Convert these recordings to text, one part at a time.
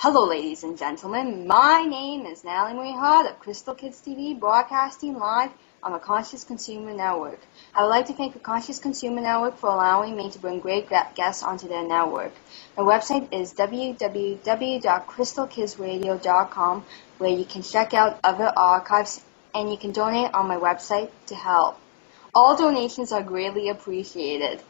Hello, ladies and gentlemen. My name is Natalie-Marie Hart of Crystal Kids TV, broadcasting live on the Conscious Consumer Network. I would like to thank the Conscious Consumer Network for allowing me to bring great guests onto their network. My website is www.crystalkidsradio.com, where you can check out other archives and you can donate on my website to help. All donations are greatly appreciated.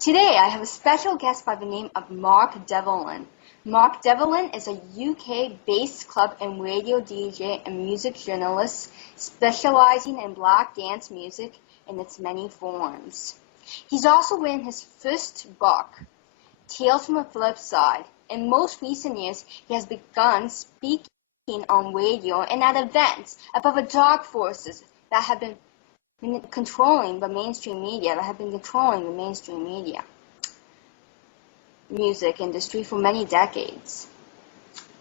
Today, I have a special guest by the name of Mark Devlin. Mark Devlin is a UK-based club and radio DJ and music journalist specializing in black dance music in its many forms. He's also written his first book, Tales from the Flip Side. In most recent years, he has begun speaking on radio and at events about the dark forces that have been controlling the mainstream media, music industry for many decades,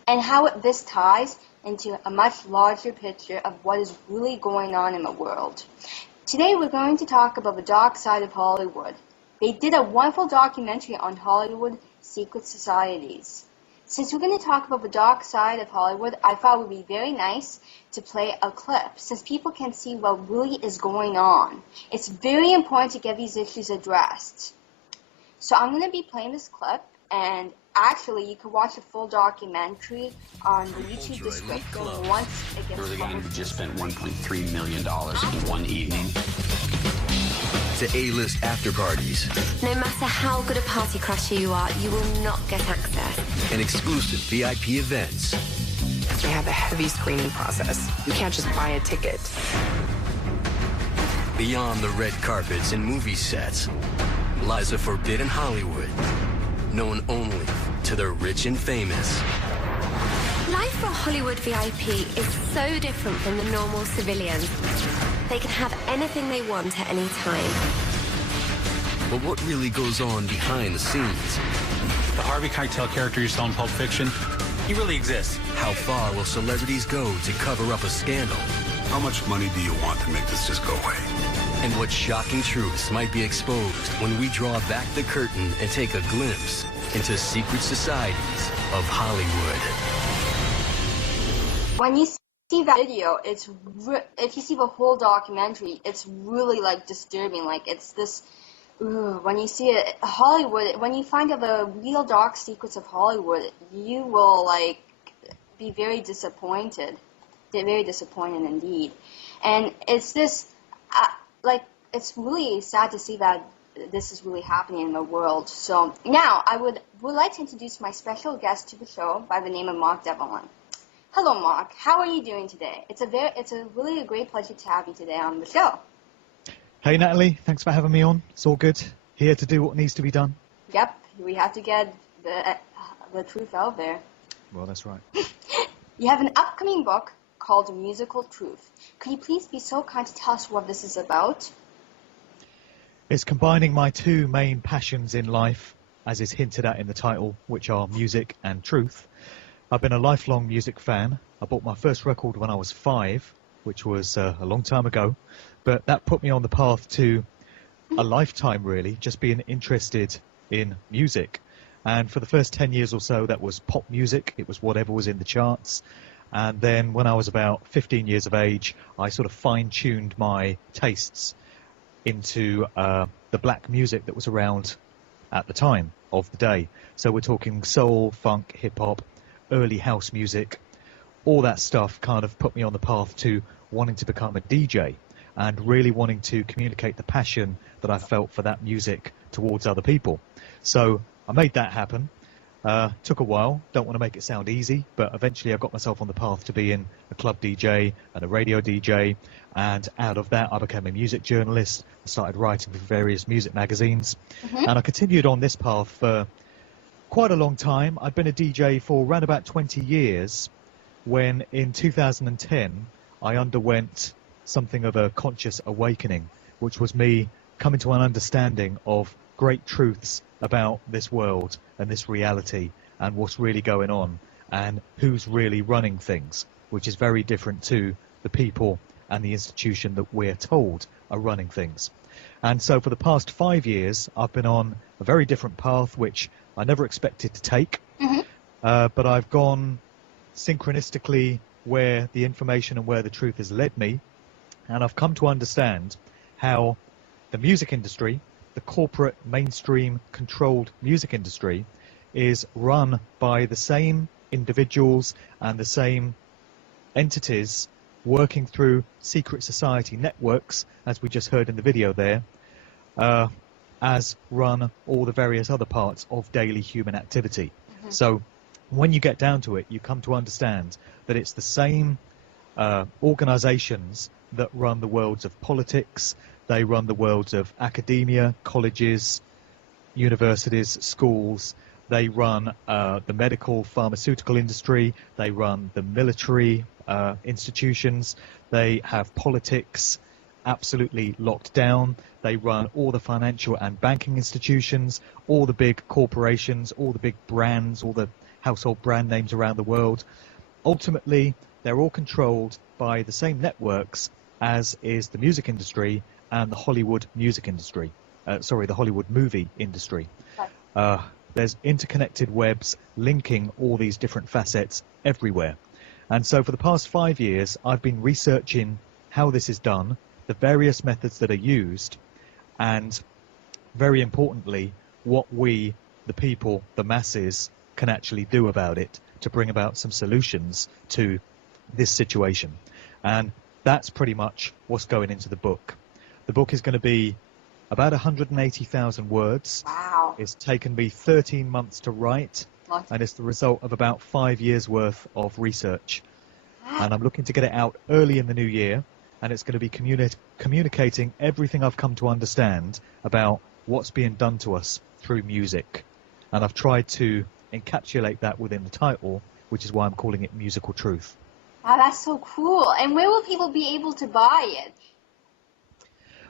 and how this ties into a much larger picture of what is really going on in the world. Today we're going to talk about the dark side of Hollywood. They did a wonderful documentary on Hollywood secret societies. Since we're going to talk about the dark side of Hollywood, I thought it would be very nice to play a clip since people can see what really is going on. It's very important to get these issues addressed. So I'm going to be playing this clip, and actually you can watch the full documentary on the YouTube description once it gets published. Who just spent $1.3 million in one evening. To A-list after parties. No matter how good a party crasher you are, you will not get access. And exclusive VIP events. We have a heavy screening process. You can't just buy a ticket. Beyond the red carpets and movie sets lies a forbidden Hollywood, known only to the rich and famous. Life for Hollywood VIP is so different from the normal civilians. They can have anything they want at any time. But what really goes on behind the scenes? The Harvey Keitel character you saw in Pulp Fiction, he really exists. How far will celebrities go to cover up a scandal? How much money do you want to make this just go away? And what shocking truths might be exposed when we draw back the curtain and take a glimpse into secret societies of Hollywood. When you see that video, if you see the whole documentary, it's really like disturbing. Like it's this, when you see it, Hollywood, when you find out the real dark secrets of Hollywood, you will like be very disappointed. They're very disappointed indeed. And it's this, it's really sad to see that this is really happening in the world. So now I would like to introduce my special guest to the show by the name of Mark Devlin. Hello, Mark. How are you doing today? It's a really great pleasure to have you today on the show. Hey, Natalie. Thanks for having me on. It's all good. Here to do what needs to be done. Yep. We have to get the truth out there. Well, that's right. You have an upcoming book called Musical Truth. Could you please be so kind to tell us what this is about? It's combining my two main passions in life, as is hinted at in the title, which are music and truth. I've been a lifelong music fan. I bought my first record when I was 5, which was a long time ago, but that put me on the path to a lifetime, really, just being interested in music. And for the first 10 years or so, that was pop music. It was whatever was in the charts. And then when I was about 15 years of age, I sort of fine-tuned my tastes into the black music that was around at the time of the day. So we're talking soul, funk, hip-hop, early house music. All that stuff kind of put me on the path to wanting to become a DJ and really wanting to communicate the passion that I felt for that music towards other people. So I made that happen. Took a while, don't want to make it sound easy, but eventually I got myself on the path to being a club DJ and a radio DJ, and out of that I became a music journalist. I started writing for various music magazines, and I continued on this path for quite a long time. I'd been a DJ for around about 20 years when in 2010 I underwent something of a conscious awakening, which was me coming to an understanding of great truths about this world and this reality and what's really going on and who's really running things, which is very different to the people and the institution that we're told are running things. And so for the past 5 years, I've been on a very different path, which I never expected to take. but I've gone synchronistically where the information and where the truth has led me, and I've come to understand how the music industry, the corporate mainstream controlled music industry, is run by the same individuals and the same entities working through secret society networks, as we just heard in the video there, as run all the various other parts of daily human activity. So when you get down to it, you come to understand that it's the same organizations that run the worlds of politics, they run the worlds of academia, colleges, universities, schools, they run the medical pharmaceutical industry, they run the military institutions, they have politics absolutely locked down, they run all the financial and banking institutions, all the big corporations, all the big brands, all the household brand names around the world. Ultimately, they're all controlled by the same networks as is the music industry and the Hollywood music industry. The Hollywood movie industry. There's interconnected webs linking all these different facets everywhere. And so for the past 5 years, I've been researching how this is done, the various methods that are used, and very importantly, what we, the people, the masses, can actually do about it to bring about some solutions to this situation. And that's pretty much what's going into the book. The book is going to be about 180,000 words. Wow. It's taken me 13 months to write, and it's the result of about 5 years worth of research. And I'm looking to get it out early in the new year, and it's going to be communicating everything I've come to understand about what's being done to us through music. And I've tried to encapsulate that within the title, which is why I'm calling it Musical Truth. Wow, that's so cool. And where will people be able to buy it?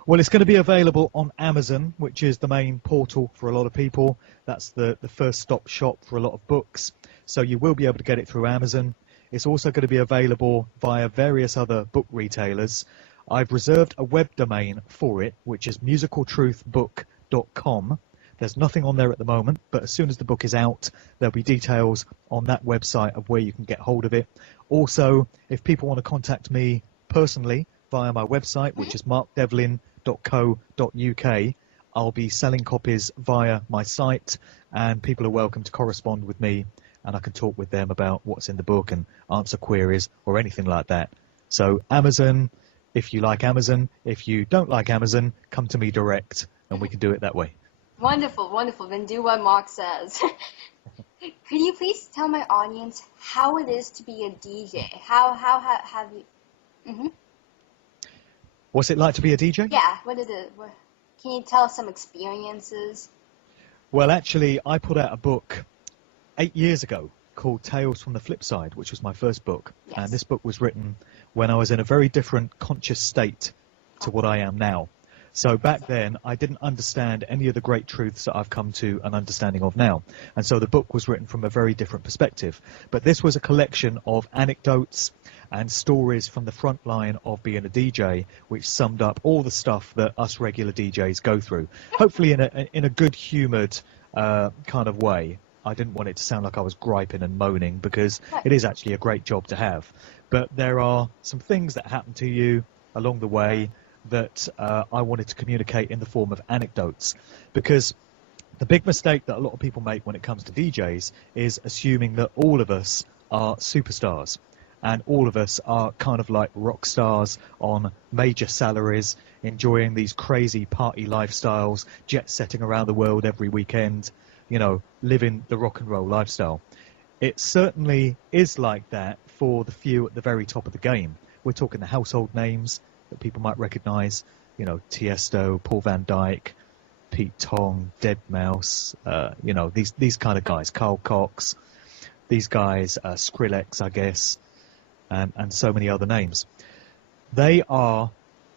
Well, it's going to be available on Amazon, which is the main portal for a lot of people. That's the first stop shop for a lot of books. So you will be able to get it through Amazon. It's also going to be available via various other book retailers. I've reserved a web domain for it, which is musicaltruthbook.com. There's nothing on there at the moment, but as soon as the book is out, there'll be details on that website of where you can get hold of it. Also, if people want to contact me personally via my website, which is markdevlin.co.uk, I'll be selling copies via my site, and people are welcome to correspond with me, and I can talk with them about what's in the book and answer queries or anything like that. So Amazon, if you like Amazon. If you don't like Amazon, come to me direct, and we can do it that way. Wonderful, wonderful. Then do what Mark says. Could you please tell my audience how it is to be a DJ? How have you... What's it like to be a DJ? Yeah, what is it? Can you tell us some experiences? Well, actually, I put out a book 8 years ago called Tales from the Flip Side, which was my first book. Yes. And this book was written when I was in a very different conscious state to what I am now. So back then, I didn't understand any of the great truths that I've come to an understanding of now. And so the book was written from a very different perspective. But this was a collection of anecdotes and stories from the front line of being a DJ, which summed up all the stuff that us regular DJs go through. Hopefully in a good-humoured kind of way. I didn't want it to sound like I was griping and moaning, because it is actually a great job to have. But there are some things that happen to you along the way that I wanted to communicate in the form of anecdotes, because the big mistake that a lot of people make when it comes to DJs is assuming that all of us are superstars and all of us are kind of like rock stars on major salaries, enjoying these crazy party lifestyles, jet setting around the world every weekend, you know, living the rock and roll lifestyle. It certainly is like that for the few at the very top of the game. We're talking the household names that people might recognize, you know, Tiesto, Paul Van Dyke, Pete Tong, Deadmau5, you know, these kind of guys, Carl Cox, these guys, Skrillex, I guess, and so many other names. They are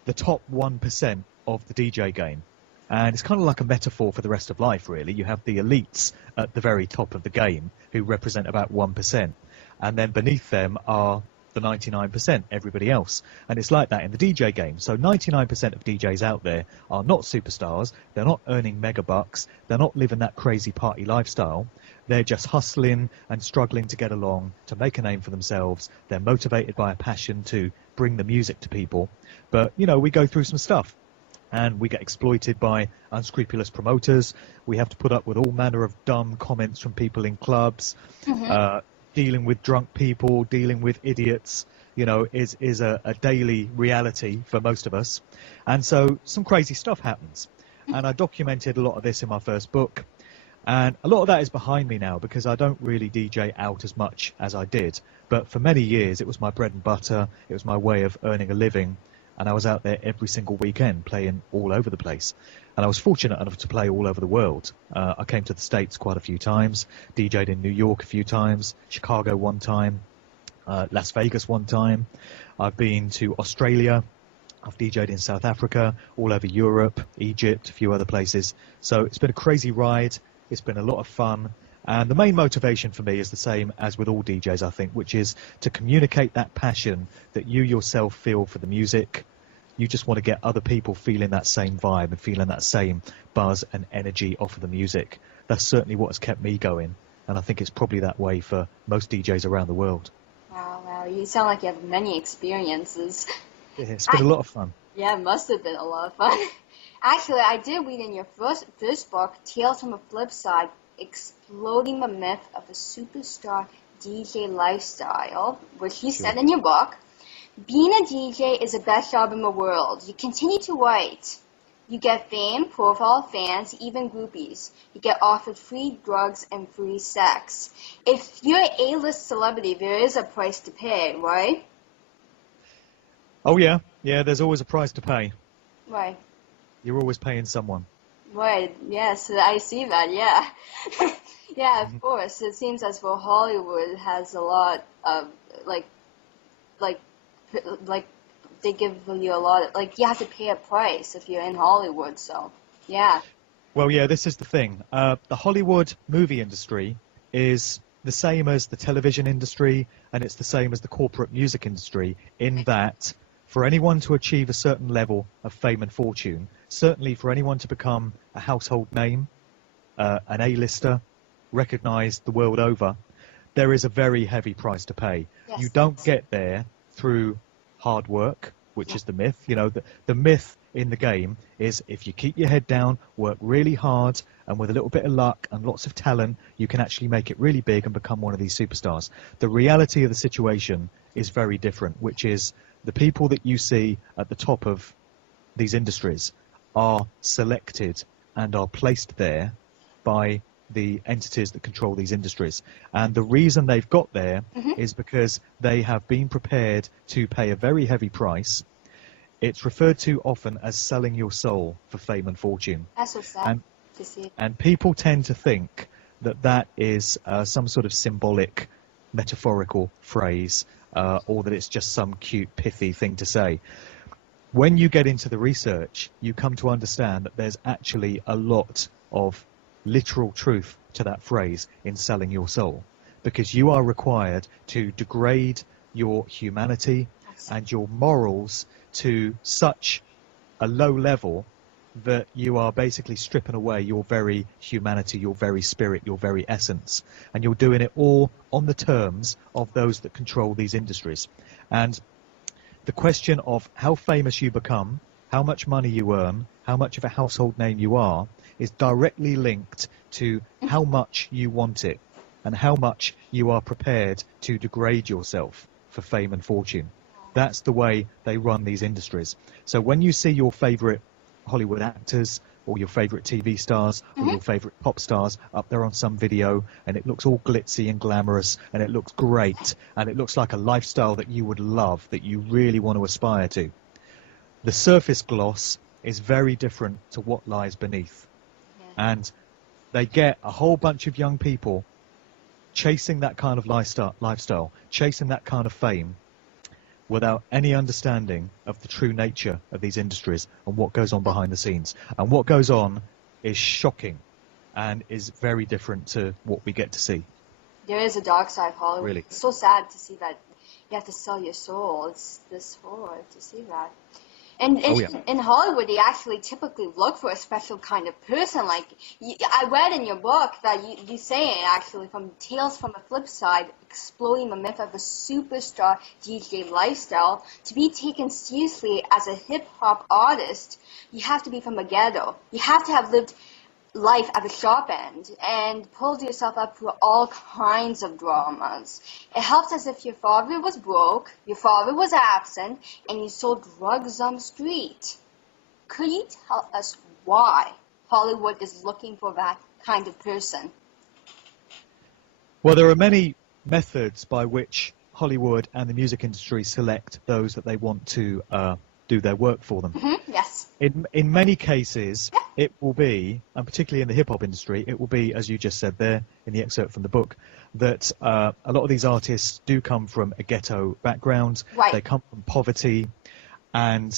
the top 1% of the DJ game. And it's kind of like a metaphor for the rest of life, really. You have the elites at the very top of the game who represent about 1%. And then beneath them are the 99%, everybody else. And it's like that in the DJ game. So 99% of DJs out there are not superstars. They're not earning mega bucks. They're not living that crazy party lifestyle. They're just hustling and struggling to get along, to make a name for themselves. They're motivated by a passion to bring the music to people. But, you know, we go through some stuff. And we get exploited by unscrupulous promoters. We have to put up with all manner of dumb comments from people in clubs. Dealing with drunk people, dealing with idiots, you know, is a daily reality for most of us. And so some crazy stuff happens. And I documented a lot of this in my first book. And a lot of that is behind me now because I don't really DJ out as much as I did. But for many years, it was my bread and butter. It was my way of earning a living. And I was out there every single weekend playing all over the place. And I was fortunate enough to play all over the world. I came to the States quite a few times, DJ'd in New York a few times, Chicago one time, Las Vegas one time. I've been to Australia. I've DJ'd in South Africa, all over Europe, Egypt, a few other places. So it's been a crazy ride. It's been a lot of fun. And the main motivation for me is the same as with all DJs, I think, which is to communicate that passion that you yourself feel for the music. You just want to get other people feeling that same vibe and feeling that same buzz and energy off of the music. That's certainly what has kept me going. And I think it's probably that way for most DJs around the world. Wow. You sound like you have many experiences. Yeah, it's been a lot of fun. Yeah, it must have been a lot of fun. Actually, I did read in your first book, Tales from a Flip Side, Exploding the Myth of the Superstar DJ Lifestyle, which you said in your book. Being a DJ is the best job in the world. You continue to write. You get fame, profile, fans, even groupies. You get offered free drugs and free sex. If you're an A-list celebrity, there is a price to pay, right? Oh, yeah. Yeah, there's always a price to pay. Right. You're always paying someone. Right, yes, I see that, yeah. Yeah, of course. It seems as though Hollywood has a lot of, like, they give you a lot of, like, you have to pay a price if you're in Hollywood, so, yeah. Well, yeah, this is the thing. The Hollywood movie industry is the same as the television industry, and it's the same as the corporate music industry, in that for anyone to achieve a certain level of fame and fortune, certainly for anyone to become a household name, an A-lister, recognized the world over, there is a very heavy price to pay. Yes. You don't get there through hard work, which is the myth. You know, the myth in the game is if you keep your head down, work really hard, and with a little bit of luck and lots of talent, you can actually make it really big and become one of these superstars. The reality of the situation is very different, which is the people that you see at the top of these industries are selected and are placed there by the entities that control these industries. And the reason they've got there is because they have been prepared to pay a very heavy price. It's referred to often as selling your soul for fame and fortune. That's so sad to see. And people tend to think that that is some sort of symbolic, metaphorical phrase, or that it's just some cute, pithy thing to say. When you get into the research, you come to understand that there's actually a lot of literal truth to that phrase in selling your soul, because you are required to degrade your humanity and your morals to such a low level that you are basically stripping away your very humanity, your very spirit, your very essence, and you're doing it all on the terms of those that control these industries. And the question of how famous you become, how much money you earn, how much of a household name you are, is directly linked to how much you want it and how much you are prepared to degrade yourself for fame and fortune. That's the way they run these industries. So when you see your favorite Hollywood actors or your favorite TV stars or your favorite pop stars up there on some video, and it looks all glitzy and glamorous and it looks great and it looks like a lifestyle that you would love, that you really want to aspire to, the surface gloss is very different to what lies beneath. And they get a whole bunch of young people chasing that kind of lifestyle, chasing that kind of fame, without any understanding of the true nature of these industries and what goes on behind the scenes. And what goes on is shocking and is very different to what we get to see. There is a dark side of Hollywood. Really. It's so sad to see that you have to sell your soul. It's this horror to see that. And Oh, yeah. in Hollywood, they actually typically look for a special kind of person. Like, I read in your book that you say actually from Tales from a Flip Side, exploring the myth of a superstar DJ lifestyle. To be taken seriously as a hip-hop artist, you have to be from the ghetto. You have to have lived life at the sharp end and pulled yourself up through all kinds of dramas. It helps as if your father was broke, your father was absent, and you sold drugs on the street. Could you tell us why Hollywood is looking for that kind of person? Well, there are many methods by which Hollywood and the music industry select those that they want to do their work for them. Mm-hmm, yes. In many cases, it will be, and particularly in the hip-hop industry, it will be, as you just said there in the excerpt from the book, that a lot of these artists do come from a ghetto background. Right. They come from poverty, and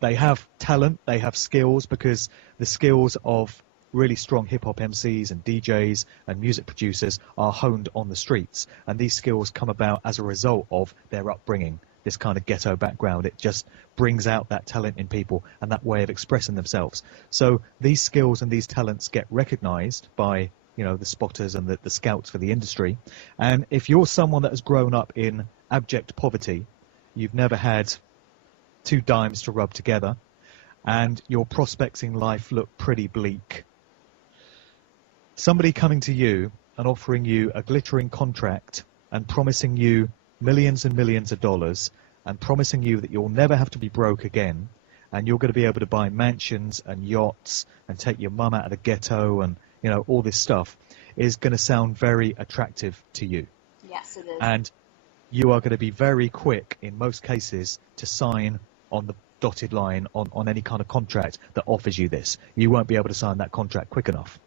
they have talent, they have skills, because the skills of really strong hip-hop MCs and DJs and music producers are honed on the streets. And these skills come about as a result of their upbringing. This kind of ghetto background, it just brings out that talent in people and that way of expressing themselves. So these skills and these talents get recognized by, you know, the spotters and the scouts for the industry. And if you're someone that has grown up in abject poverty, you've never had 2 dimes to rub together, and your prospects in life look pretty bleak, somebody coming to you and offering you a glittering contract and promising you millions and millions of dollars and promising you that you'll never have to be broke again, and you're going to be able to buy mansions and yachts and take your mum out of the ghetto and, you know, all this stuff, is going to sound very attractive to you. Yes, it is. And you are going to be very quick in most cases to sign on the dotted line on any kind of contract that offers you this. You won't be able to sign that contract quick enough.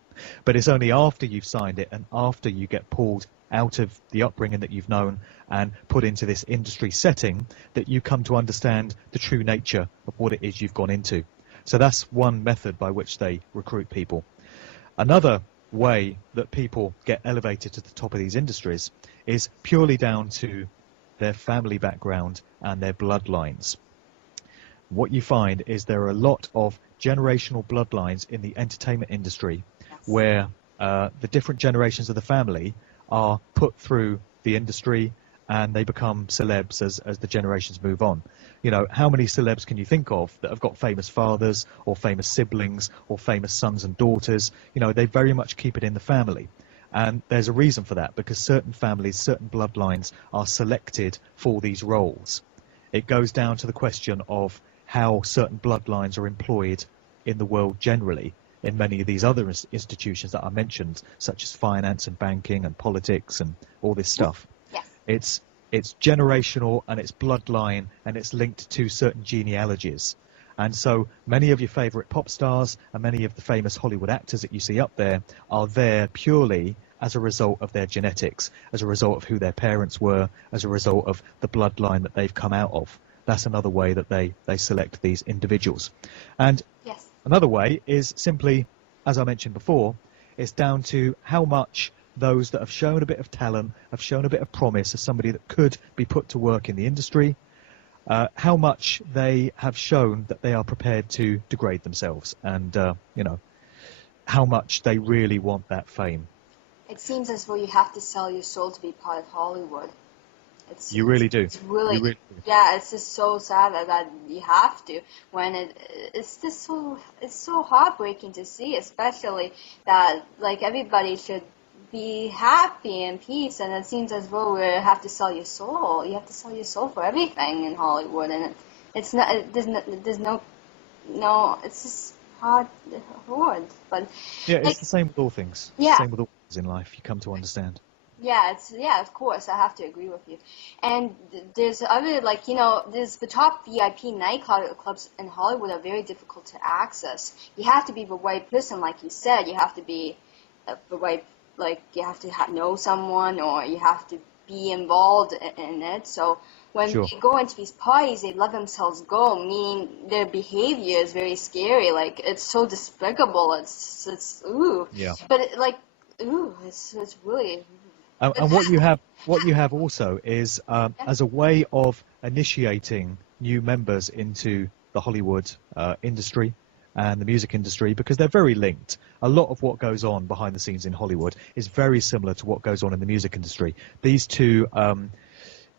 But it's only after you've signed it and after you get pulled out of the upbringing that you've known and put into this industry setting that you come to understand the true nature of what it is you've gone into. So that's one method by which they recruit people. Another way that people get elevated to the top of these industries is purely down to their family background and their bloodlines. What you find is there are a lot of generational bloodlines in the entertainment industry where the different generations of the family are put through the industry and they become celebs as the generations move on. You know, how many celebs can you think of that have got famous fathers or famous siblings or famous sons and daughters? You know, they very much keep it in the family. And there's a reason for that, because certain families, certain bloodlines are selected for these roles. It goes down to the question of how certain bloodlines are employed in the world generally, in many of these other institutions that I mentioned, such as finance and banking and politics and all this stuff. Yes. It's generational and it's bloodline and it's linked to certain genealogies. And so many of your favorite pop stars and many of the famous Hollywood actors that you see up there are there purely as a result of their genetics, as a result of who their parents were, as a result of the bloodline that they've come out of. That's another way that they select these individuals. And Yes. another way is simply, as I mentioned before, it's down to how much those that have shown a bit of talent, have shown a bit of promise as somebody that could be put to work in the industry, how much they have shown that they are prepared to degrade themselves and, you know, how much they really want that fame. It seems as though you have to sell your soul to be part of Hollywood. You really do. It's really, You really do. yeah. It's just so sad that you have to. When it's just it's so heartbreaking to see, especially that like everybody should be happy and peace, and it seems as though we have to sell your soul. You have to sell your soul for everything in Hollywood, and it's not. There's no. It's just hard. But Yeah, it's like, the same with all things. Yeah. It's the same with all things in life. You come to understand. Yeah, of course, I have to agree with you. And there's other, like, you know, there's the top VIP nightclubs in Hollywood are very difficult to access. You have to be the right person, like you said. You have to be the right, like, you have to know someone, or you have to be involved in it. So when Sure. they go into these parties, they let themselves go, meaning their behavior is very scary. Like, it's so despicable. It's ooh. Yeah. But it's really. And what you have also is as a way of initiating new members into the Hollywood industry and the music industry, because they're very linked. A lot of what goes on behind the scenes in Hollywood is very similar to what goes on in the music industry. These two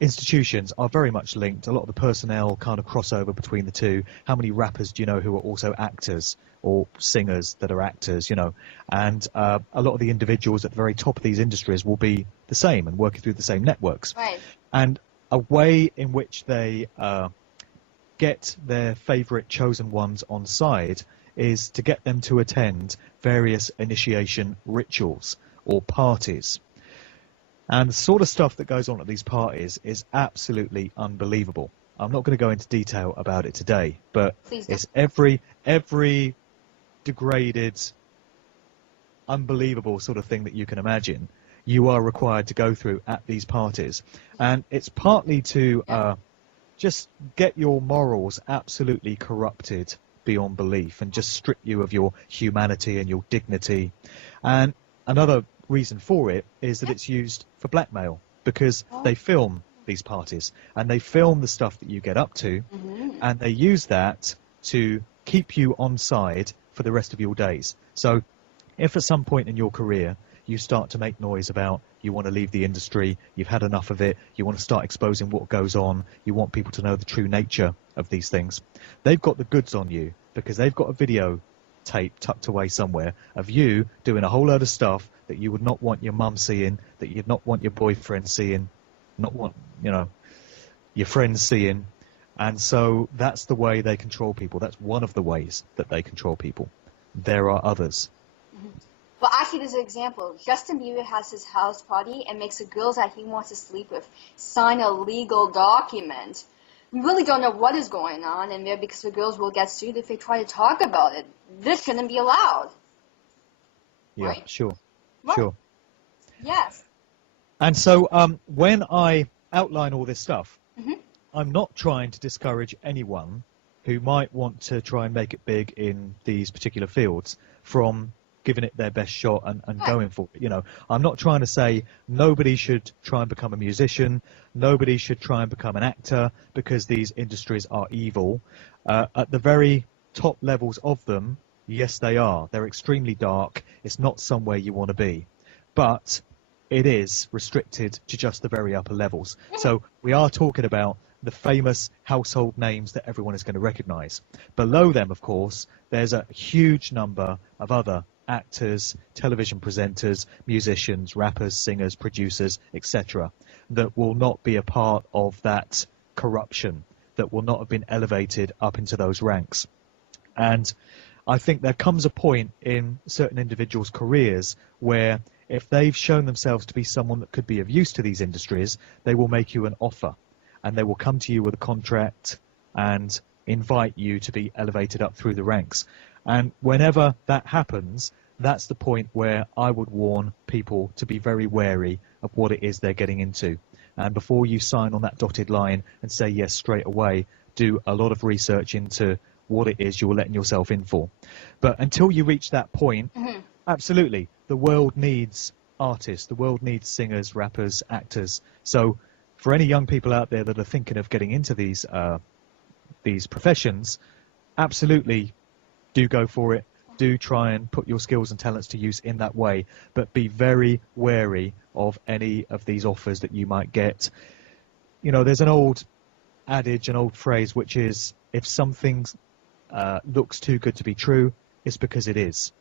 institutions are very much linked. A lot of the personnel kind of crossover between the two. How many rappers do you know who are also actors, or singers that are actors, you know? And a lot of the individuals at the very top of these industries will be the same and working through the same networks. Right. And a way in which they get their favorite chosen ones on side is to get them to attend various initiation rituals or parties. And the sort of stuff that goes on at these parties is absolutely unbelievable. I'm not going to go into detail about it today, but it's every degraded, unbelievable sort of thing that you can imagine you are required to go through at these parties. And it's partly to just get your morals absolutely corrupted beyond belief and just strip you of your humanity and your dignity. And another reason for it is that it's used for blackmail, because they film these parties and they film the stuff that you get up to, and they use that to keep you on side for the rest of your days. So if at some point in your career you start to make noise about you want to leave the industry, you've had enough of it, you want to start exposing what goes on, you want people to know the true nature of these things, they've got the goods on you, because they've got a video tape tucked away somewhere of you doing a whole load of stuff that you would not want your mum seeing, that you'd not want your boyfriend seeing, not want, you know, your friends seeing. And so that's the way they control people. That's one of the ways that they control people. There are others. Well, actually, there's an example. Justin Bieber has his house party and makes the girls that he wants to sleep with sign a legal document. We really don't know what is going on in there, because the girls will get sued if they try to talk about it. This shouldn't be allowed. Yeah, right? Sure. Right. Sure. Yes. And so when I outline all this stuff, I'm not trying to discourage anyone who might want to try and make it big in these particular fields from giving it their best shot and going for it. You know, I'm not trying to say nobody should try and become a musician, nobody should try and become an actor, because these industries are evil. At the very top levels of them, yes, they are. They're extremely dark. It's not somewhere you want to be. But it is restricted to just the very upper levels. So we are talking about the famous household names that everyone is going to recognize. Below them, of course, there's a huge number of other actors, television presenters, musicians, rappers, singers, producers, etc., that will not be a part of that corruption, that will not have been elevated up into those ranks. And I think there comes a point in certain individuals' careers where if they've shown themselves to be someone that could be of use to these industries, they will make you an offer, and they will come to you with a contract and invite you to be elevated up through the ranks. And whenever that happens, that's the point where I would warn people to be very wary of what it is they're getting into. And before you sign on that dotted line and say yes straight away, do a lot of research into what it is you're letting yourself in for. But until you reach that point, absolutely, the world needs artists, the world needs singers, rappers, actors. So for any young people out there that are thinking of getting into these professions, absolutely do go for it. Do try and put your skills and talents to use in that way, but be very wary of any of these offers that you might get. You know, there's an old adage, an old phrase, which is, if something looks too good to be true, it's because it is.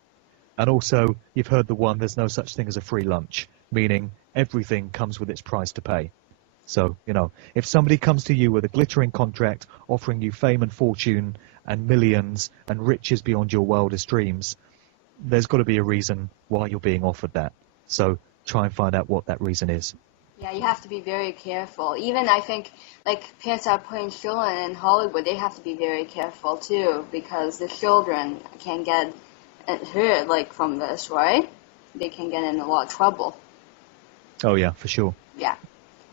And also, you've heard the one, there's no such thing as a free lunch, meaning everything comes with its price to pay. So, you know, if somebody comes to you with a glittering contract offering you fame and fortune and millions and riches beyond your wildest dreams, there's got to be a reason why you're being offered that. So try and find out what that reason is. Yeah, you have to be very careful. Even I think, like, parents that are putting children in Hollywood, they have to be very careful too, because the children can get hurt, like, from this, right? They can get in a lot of trouble. Oh yeah, for sure. Yeah,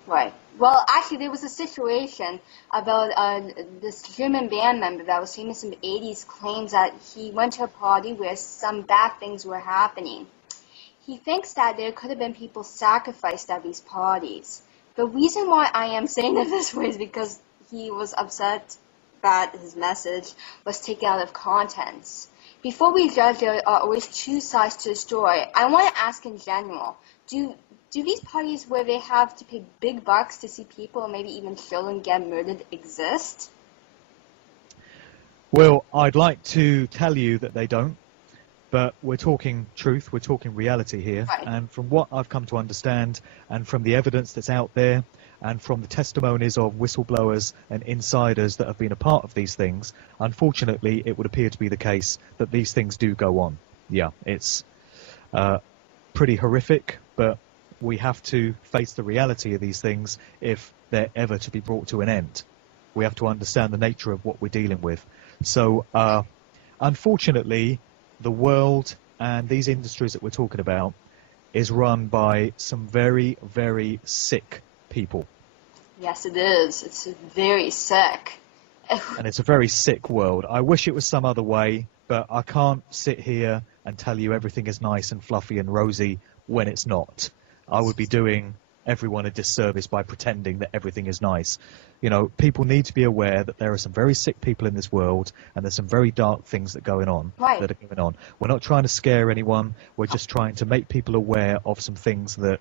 right. Well, actually, there was a situation about this German band member that was famous in the 80s claims that he went to a party where some bad things were happening. He thinks that there could have been people sacrificed at these parties. The reason why I am saying it this way is because he was upset that his message was taken out of context. Before we judge, there are always two sides to a story. I want to ask in general, do these parties where they have to pay big bucks to see people, or maybe even children, get murdered exist? Well, I'd like to tell you that they don't, but we're talking truth, we're talking reality here, Right. and from what I've come to understand, and from the evidence that's out there, and from the testimonies of whistleblowers and insiders that have been a part of these things, unfortunately, it would appear to be the case that these things do go on. Yeah, it's pretty horrific, but we have to face the reality of these things if they're ever to be brought to an end. We have to understand the nature of what we're dealing with. So, unfortunately, the world and these industries that we're talking about is run by some very, very sick people. Yes, it is. It's very sick. And it's a very sick world. I wish it was some other way, but I can't sit here and tell you everything is nice and fluffy and rosy when it's not. I would be doing everyone a disservice by pretending that everything is nice. You know, people need to be aware that there are some very sick people in this world, and there's some very dark things that are going on. We're not trying to scare anyone. We're just trying to make people aware of some things that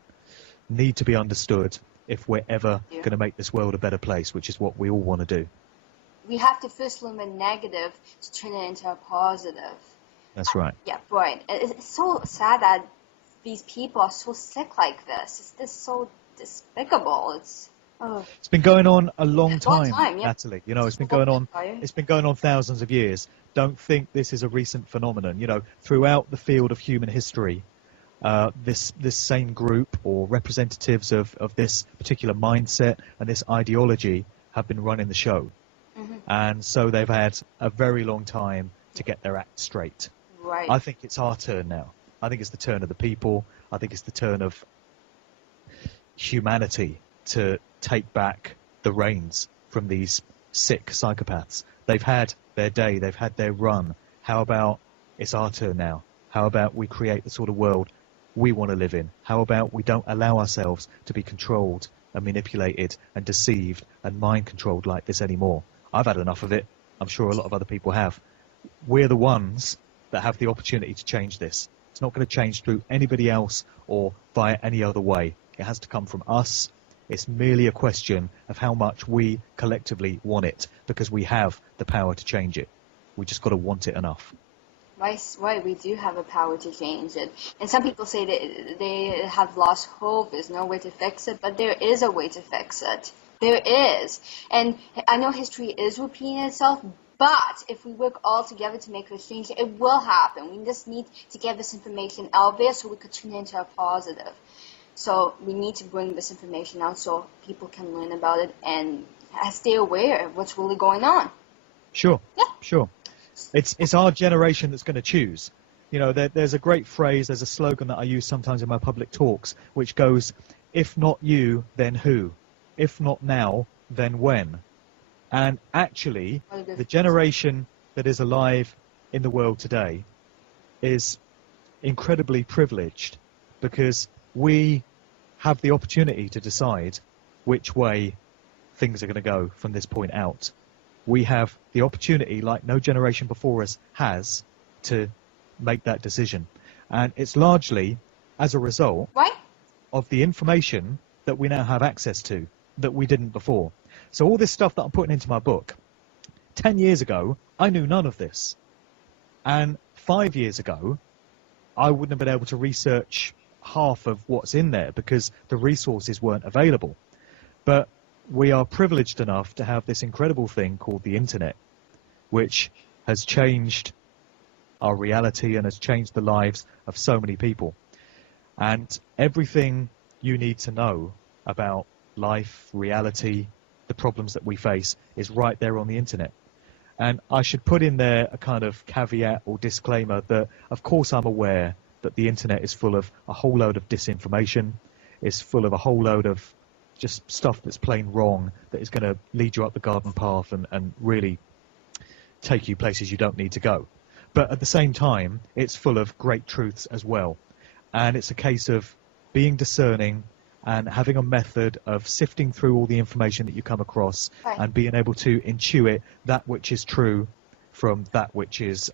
need to be understood if we're ever going to make this world a better place, which is what we all want to do. We have to first learn the negative to turn it into a positive. That's right. Yeah, right. It's so sad that these people are so sick like this. It's just so despicable. It's been going on a long time, yeah. Natalie. You know, it's been going on thousands of years. Don't think this is a recent phenomenon. You know, throughout the field of human history, this same group or representatives of this particular mindset and this ideology have been running the show. Mm-hmm. And so they've had a very long time to get their act straight. Right. I think it's our turn now. I think it's the turn of the people. I think it's the turn of humanity to take back the reins from these sick psychopaths. They've had their day. They've had their run. How about it's our turn now? How about we create the sort of world we want to live in? How about we don't allow ourselves to be controlled and manipulated and deceived and mind controlled like this anymore? I've had enough of it. I'm sure a lot of other people have. We're the ones that have the opportunity to change this. It's not going to change through anybody else or via any other way. It has to come from us. It's merely a question of how much we collectively want it, because we have the power to change it. We just got to want it enough. Right, we do have a power to change it. And some people say that they have lost hope, there's no way to fix it, but there is a way to fix it. There is. And I know history is repeating itself, but if we work all together to make this change, it will happen. We just need to get this information out there so we could turn it into a positive. So we need to bring this information out so people can learn about it and stay aware of what's really going on. Sure. Yeah. Sure. It's our generation that's going to choose. You know, there's a great phrase, there's a slogan that I use sometimes in my public talks, which goes, if not you, then who? If not now, then when? And actually, the generation that is alive in the world today is incredibly privileged, because we have the opportunity to decide which way things are going to go from this point out. We have the opportunity, like no generation before us has, to make that decision. And it's largely as a result of the information that we now have access to that we didn't before. So all this stuff that I'm putting into my book, 10 years ago, I knew none of this. And 5 years ago, I wouldn't have been able to research half of what's in there because the resources weren't available. But we are privileged enough to have this incredible thing called the internet, which has changed our reality and has changed the lives of so many people. And everything you need to know about life, reality, the problems that we face is right there on the internet. And I should put in there a kind of caveat or disclaimer that, of course, I'm aware that the internet is full of a whole load of disinformation, is full of a whole load of just stuff that's plain wrong, that is going to lead you up the garden path and really take you places you don't need to go. But at the same time, it's full of great truths as well. And it's a case of being discerning and having a method of sifting through all the information that you come across Right. and being able to intuit that which is true from that which is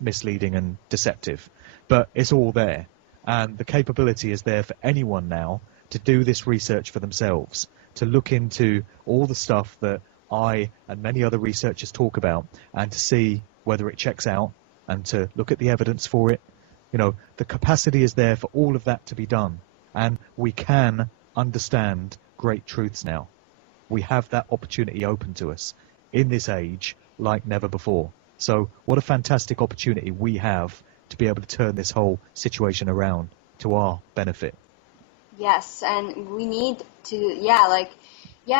misleading and deceptive. But it's all there, and the capability is there for anyone now to do this research for themselves, to look into all the stuff that I and many other researchers talk about, and to see whether it checks out and to look at the evidence for it. You know, the capacity is there for all of that to be done, and we can understand great truths now. We have that opportunity open to us in this age like never before. So what a fantastic opportunity we have to be able to turn this whole situation around to our benefit. Yes, and we need to, yeah,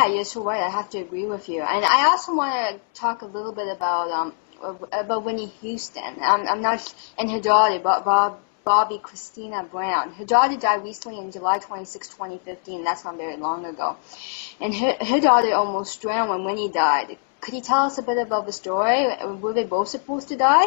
you're so right. I have to agree with you. And I also want to talk a little bit about Whitney Houston. I'm not, and her daughter, Bobby Christina Brown. Her daughter died recently on July 26, 2015. That's not very long ago. And her daughter almost drowned when Whitney died. Could you tell us a bit about the story? Were they both supposed to die?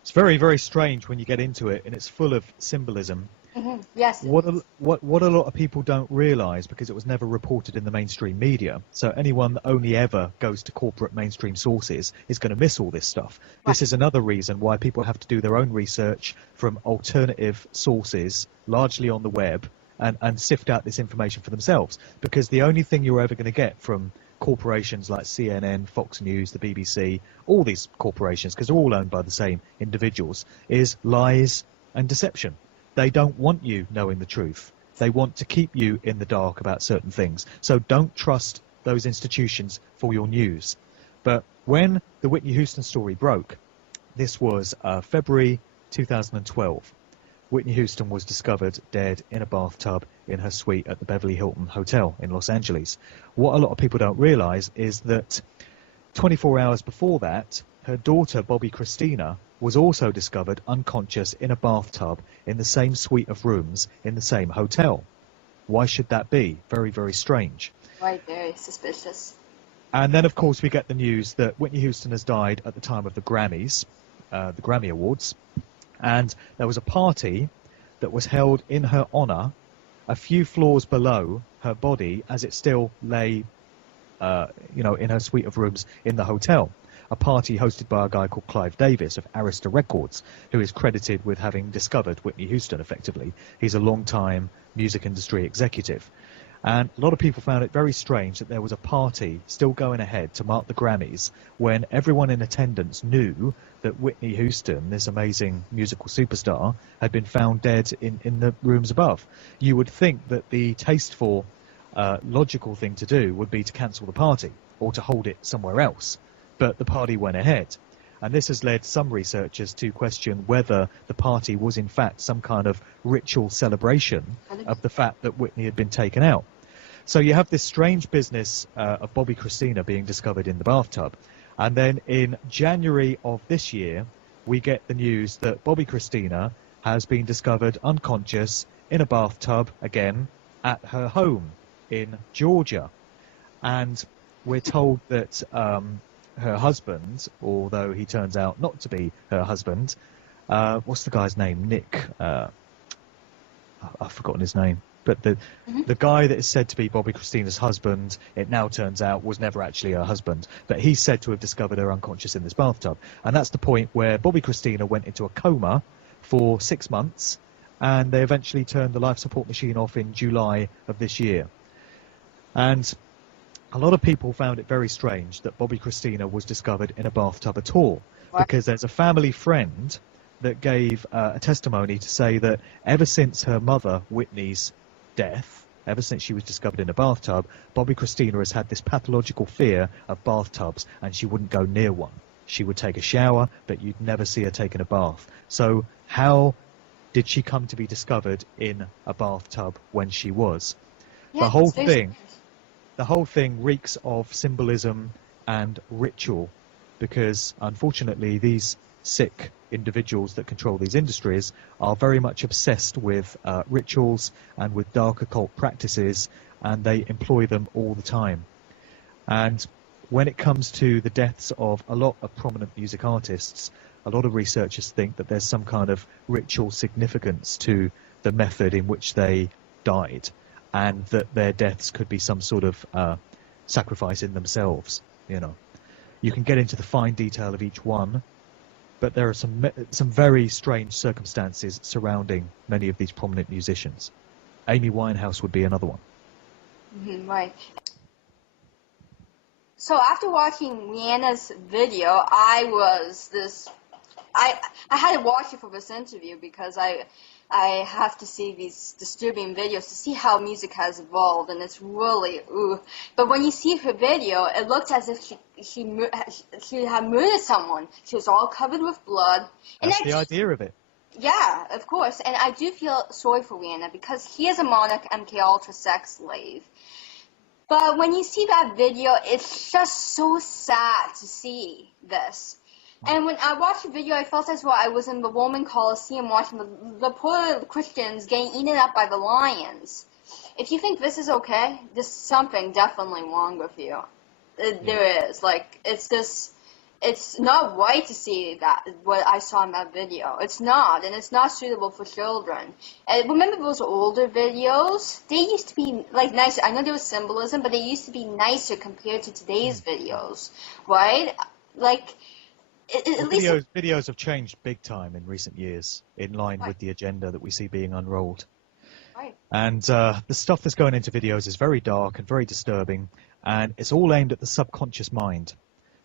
It's very, very strange when you get into it, and it's full of symbolism. Mm-hmm. Yes. What a lot of people don't realise, because it was never reported in the mainstream media, so anyone that only ever goes to corporate mainstream sources is going to miss all this stuff. Right. This is another reason why people have to do their own research from alternative sources, largely on the web, and sift out this information for themselves, because the only thing you're ever going to get from corporations like CNN, Fox News, the BBC, all these corporations, because they're all owned by the same individuals, is lies and deception. They don't want you knowing the truth. They want to keep you in the dark about certain things. So don't trust those institutions for your news. But when the Whitney Houston story broke, this was February 2012. Whitney Houston was discovered dead in a bathtub in her suite at the Beverly Hilton Hotel in Los Angeles. What a lot of people don't realize is that 24 hours before that, her daughter, Bobby Christina, was also discovered unconscious in a bathtub in the same suite of rooms in the same hotel. Why should that be? Very, very strange. Right, very suspicious. And then, of course, we get the news that Whitney Houston has died at the time of the Grammys, the Grammy Awards. And there was a party that was held in her honour a few floors below her body as it still lay, in her suite of rooms in the hotel. A party hosted by a guy called Clive Davis of Arista Records, who is credited with having discovered Whitney Houston, effectively. He's a long-time music industry executive. And a lot of people found it very strange that there was a party still going ahead to mark the Grammys when everyone in attendance knew that Whitney Houston, this amazing musical superstar, had been found dead in the rooms above. You would think that the tasteful, logical thing to do would be to cancel the party or to hold it somewhere else. But the party went ahead. And this has led some researchers to question whether the party was in fact some kind of ritual celebration of the fact that Whitney had been taken out. So you have this strange business of Bobby Christina being discovered in the bathtub. And then in January of this year, we get the news that Bobby Christina has been discovered unconscious in a bathtub again at her home in Georgia. And we're told that her husband, although he turns out not to be her husband, what's the guy's name? Nick. I've forgotten his name. But the guy that is said to be Bobby Christina's husband, it now turns out was never actually her husband. But he's said to have discovered her unconscious in this bathtub. And that's the point where Bobby Christina went into a coma for 6 months, and they eventually turned the life support machine off in July of this year. And a lot of people found it very strange that Bobby Christina was discovered in a bathtub at all, because there's a family friend that gave a testimony to say that ever since her mother, Whitney's death, ever since she was discovered in a bathtub, Bobby Christina has had this pathological fear of bathtubs, and she wouldn't go near one. She would take a shower, but you'd never see her taking a bath. So how did she come to be discovered in a bathtub when she was? Yeah, The whole thing reeks of symbolism and ritual, because unfortunately these sick individuals that control these industries are very much obsessed with rituals and with dark occult practices, and they employ them all the time. And when it comes to the deaths of a lot of prominent music artists, a lot of researchers think that there's some kind of ritual significance to the method in which they died. and that their deaths could be some sort of sacrifice in themselves. You can get into the fine detail of each one, but there are some very strange circumstances surrounding many of these prominent musicians. Amy Winehouse would be another one. Right. So after watching Rihanna's video, I had to watch it for this interview because I have to see these disturbing videos to see how music has evolved, and it's really ooh. But when you see her video, it looks as if she had murdered someone. She was all covered with blood. That's the idea of it. Yeah, of course. And I do feel sorry for Rihanna because he is a Monarch MK Ultra sex slave. But when you see that video, it's just so sad to see this. And when I watched the video, I felt as though I was in the Roman Colosseum watching the poor Christians getting eaten up by the lions. If you think this is okay, there's something definitely wrong with you. There is. It's not right to see that, what I saw in that video. It's not, and it's not suitable for children. And remember those older videos? They used to be, nicer. I know there was symbolism, but they used to be nicer compared to today's videos, right? Videos have changed big time in recent years, in line with the agenda that we see being unrolled. Right. And the stuff that's going into videos is very dark and very disturbing, and it's all aimed at the subconscious mind.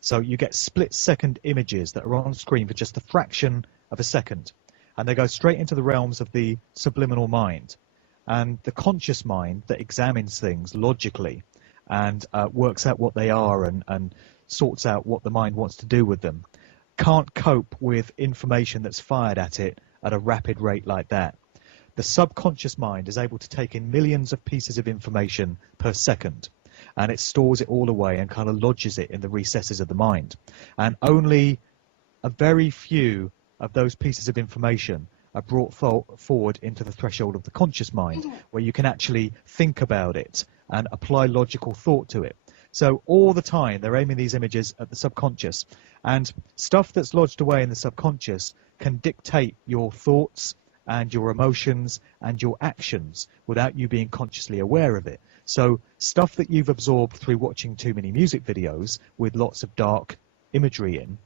So you get split-second images that are on screen for just a fraction of a second, and they go straight into the realms of the subliminal mind. And the conscious mind that examines things logically and works out what they are and sorts out what the mind wants to do with them can't cope with information that's fired at it at a rapid rate like that. The subconscious mind is able to take in millions of pieces of information per second, and it stores it all away and kind of lodges it in the recesses of the mind. And only a very few of those pieces of information are brought forward into the threshold of the conscious mind, where you can actually think about it and apply logical thought to it. So all the time they're aiming these images at the subconscious, and stuff that's lodged away in the subconscious can dictate your thoughts and your emotions and your actions without you being consciously aware of it. So stuff that you've absorbed through watching too many music videos with lots of dark imagery in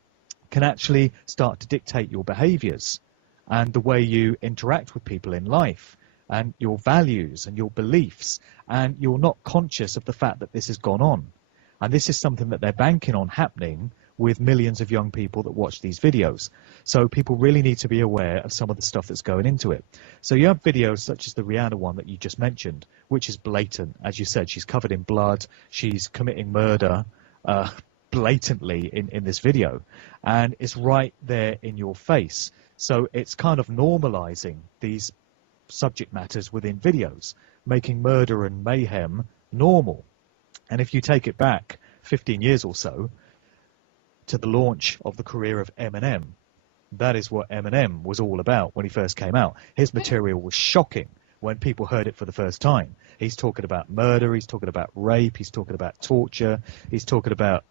can actually start to dictate your behaviors and the way you interact with people in life and your values and your beliefs, and you're not conscious of the fact that this has gone on. And this is something that they're banking on happening with millions of young people that watch these videos. So people really need to be aware of some of the stuff that's going into it. So you have videos such as the Rihanna one that you just mentioned, which is blatant. As you said, she's covered in blood. She's committing murder blatantly in this video. And it's right there in your face. So it's kind of normalizing these subject matters within videos, making murder and mayhem normal. And if you take it back 15 years or so to the launch of the career of Eminem, that is what Eminem was all about when he first came out. His material was shocking when people heard it for the first time. He's talking about murder, he's talking about rape, he's talking about torture, he's talking about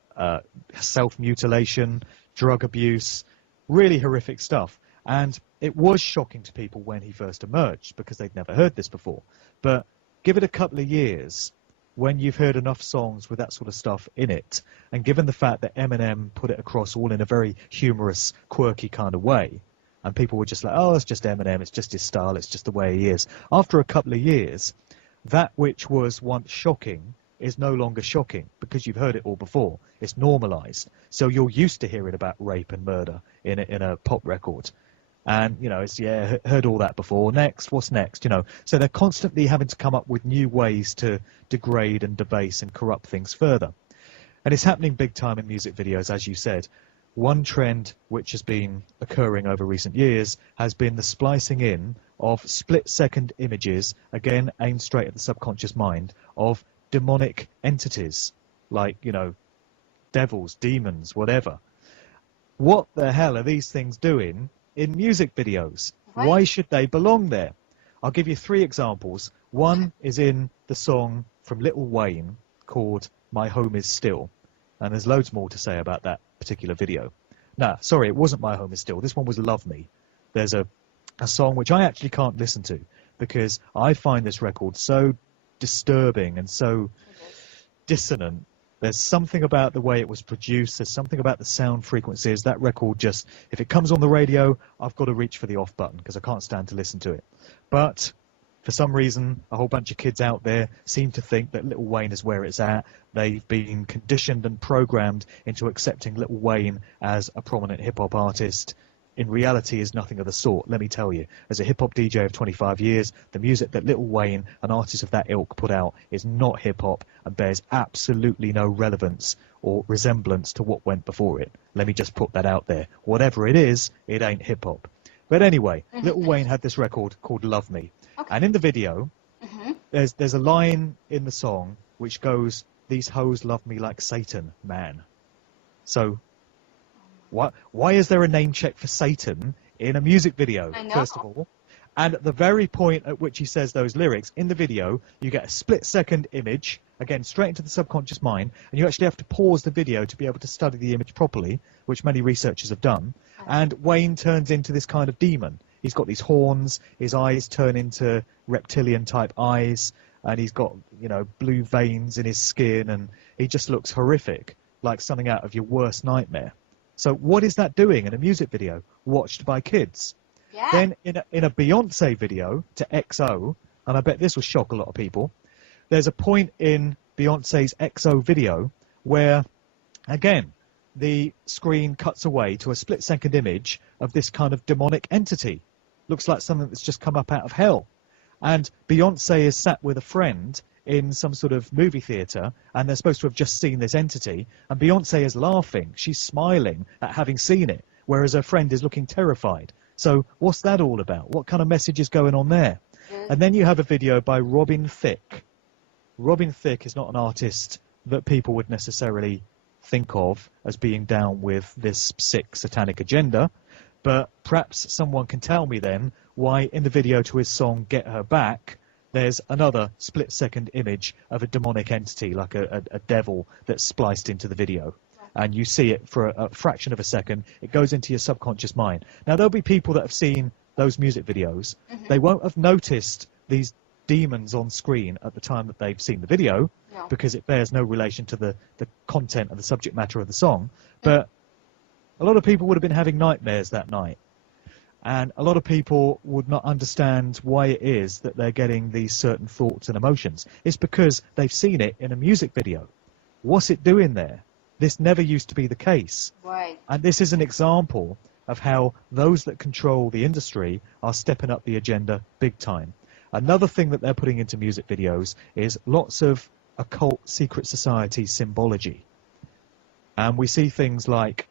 self-mutilation, drug abuse, really horrific stuff. And it was shocking to people when he first emerged because they'd never heard this before. But give it a couple of years, when you've heard enough songs with that sort of stuff in it, and given the fact that Eminem put it across all in a very humorous, quirky kind of way, and people were just like, oh, it's just Eminem, it's just his style, it's just the way he is. After a couple of years, that which was once shocking is no longer shocking because you've heard it all before. It's normalized. So you're used to hearing about rape and murder in a pop record. And, it's, heard all that before. Next, what's next? So they're constantly having to come up with new ways to degrade and debase and corrupt things further. And it's happening big time in music videos, as you said. One trend which has been occurring over recent years has been the splicing in of split-second images, again, aimed straight at the subconscious mind, of demonic entities, like, devils, demons, whatever. What the hell are these things doing in music videos? Right. Why should they belong there? I'll give you 3 examples. One is in the song from Lil Wayne called My Home Is Still. And there's loads more to say about that particular video. No, sorry, it wasn't My Home Is Still. This one was Love Me. There's a song which I actually can't listen to because I find this record so disturbing and so dissonant. There's something about the way it was produced. There's something about the sound frequencies. That record just, if it comes on the radio, I've got to reach for the off button because I can't stand to listen to it. But for some reason, a whole bunch of kids out there seem to think that Lil Wayne is where it's at. They've been conditioned and programmed into accepting Lil Wayne as a prominent hip-hop artist. In reality, is nothing of the sort, let me tell you. As a hip-hop DJ of 25 years, the music that Lil Wayne and artists of that ilk put out is not hip-hop and bears absolutely no relevance or resemblance to what went before it. Let me just put that out there. Whatever it is, it ain't hip-hop. But anyway, Lil Wayne had this record called Love Me. Okay. And in the video, there's a line in the song which goes, "These hoes love me like Satan, man." So why is there a name check for Satan in a music video, first of all? And at the very point at which he says those lyrics, in the video, you get a split-second image, again, straight into the subconscious mind, and you actually have to pause the video to be able to study the image properly, which many researchers have done. And Wayne turns into this kind of demon. He's got these horns, his eyes turn into reptilian-type eyes, and he's got, you know, blue veins in his skin, and he just looks horrific, like something out of your worst nightmare. So what is that doing in a music video watched by kids? Yeah. Then in a Beyonce video to XO, and I bet this will shock a lot of people, there's a point in Beyonce's XO video where, again, the screen cuts away to a split-second image of this kind of demonic entity. Looks like something that's just come up out of hell. And Beyonce is sat with a friend in some sort of movie theatre, and they're supposed to have just seen this entity, and Beyonce is laughing. She's smiling at having seen it, whereas her friend is looking terrified. So what's that all about? What kind of message is going on there? And then you have a video by Robin Thicke. Robin Thicke is not an artist that people would necessarily think of as being down with this sick satanic agenda, but perhaps someone can tell me then why in the video to his song Get Her Back, there's another split-second image of a demonic entity, like a devil that's spliced into the video. And you see it for a fraction of a second. It goes into your subconscious mind. Now, there'll be people that have seen those music videos. They won't have noticed these demons on screen at the time that they've seen the video, because it bears no relation to the content and the subject matter of the song. But a lot of people would have been having nightmares that night. And a lot of people would not understand why it is that they're getting these certain thoughts and emotions. It's because they've seen it in a music video. What's it doing there? This never used to be the case. Right. And this is an example of how those that control the industry are stepping up the agenda big time. Another thing that they're putting into music videos is lots of occult secret society symbology. And we see things like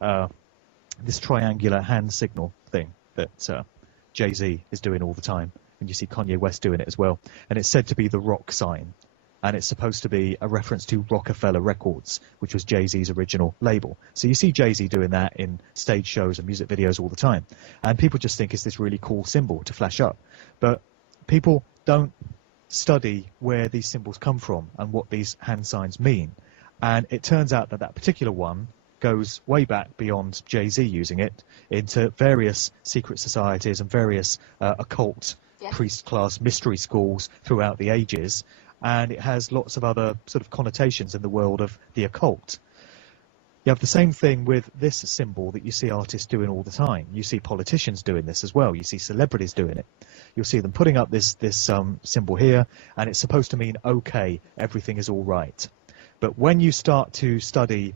this triangular hand signal thing that Jay-Z is doing all the time, and you see Kanye West doing it as well, and it's said to be the rock sign, and it's supposed to be a reference to Rockefeller Records, which was Jay-Z's original label. So you see Jay-Z doing that in stage shows and music videos all the time, and people just think it's this really cool symbol to flash up, but people don't study where these symbols come from and what these hand signs mean, and it turns out that that particular one goes way back beyond Jay-Z using it into various secret societies and various occult priest class mystery schools throughout the ages, and it has lots of other sort of connotations in the world of the occult. You have the same thing with this symbol that you see artists doing all the time. You see politicians doing this as well. You see celebrities doing it. You'll see them putting up this symbol here, and it's supposed to mean, okay, everything is all right. But when you start to study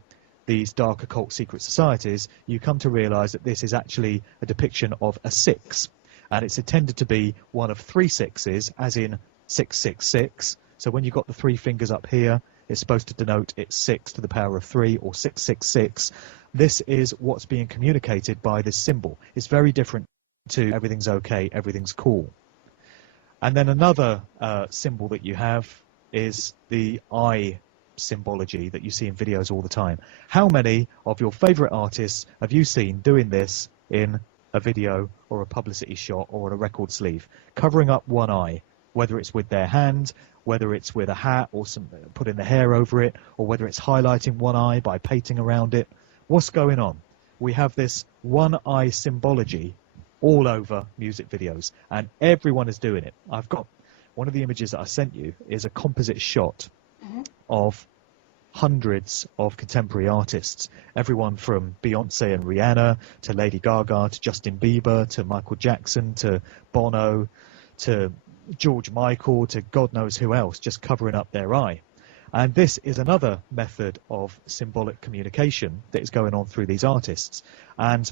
these dark occult secret societies, you come to realize that this is actually a depiction of a 6. And it's intended to be one of 3 sixes, as in 666. So when you've got the 3 fingers up here, it's supposed to denote it's 6 to the power of 3, or 666. This is what's being communicated by this symbol. It's very different to everything's okay, everything's cool. And then another symbol that you have is the eye symbology that you see in videos all the time. How many of your favorite artists have you seen doing this in a video or a publicity shot or on a record sleeve, covering up one eye, whether it's with their hand, whether it's with a hat or putting the hair over it, or whether it's highlighting one eye by painting around it? What's going on? We have this one eye symbology all over music videos, and everyone is doing it. I've got one of the images that I sent you is a composite shot of hundreds of contemporary artists, everyone from Beyonce and Rihanna to Lady Gaga to Justin Bieber to Michael Jackson to Bono to George Michael to God knows who else, just covering up their eye. And this is another method of symbolic communication that is going on through these artists. And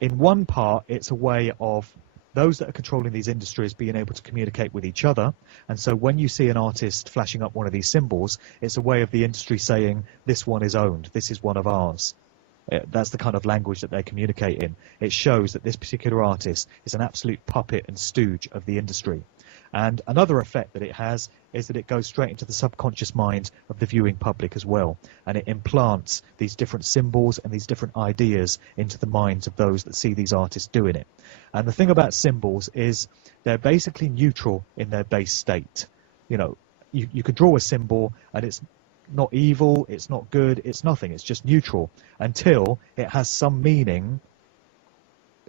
in one part, it's a way of those that are controlling these industries being able to communicate with each other. And so when you see an artist flashing up one of these symbols, it's a way of the industry saying, this one is owned, this is one of ours. That's the kind of language that they communicate in. It shows that this particular artist is an absolute puppet and stooge of the industry. And another effect that it has is that it goes straight into the subconscious mind of the viewing public as well. And it implants these different symbols and these different ideas into the minds of those that see these artists doing it. And the thing about symbols is they're basically neutral in their base state. You know, you could draw a symbol and it's not evil, it's not good, it's nothing. It's just neutral until it has some meaning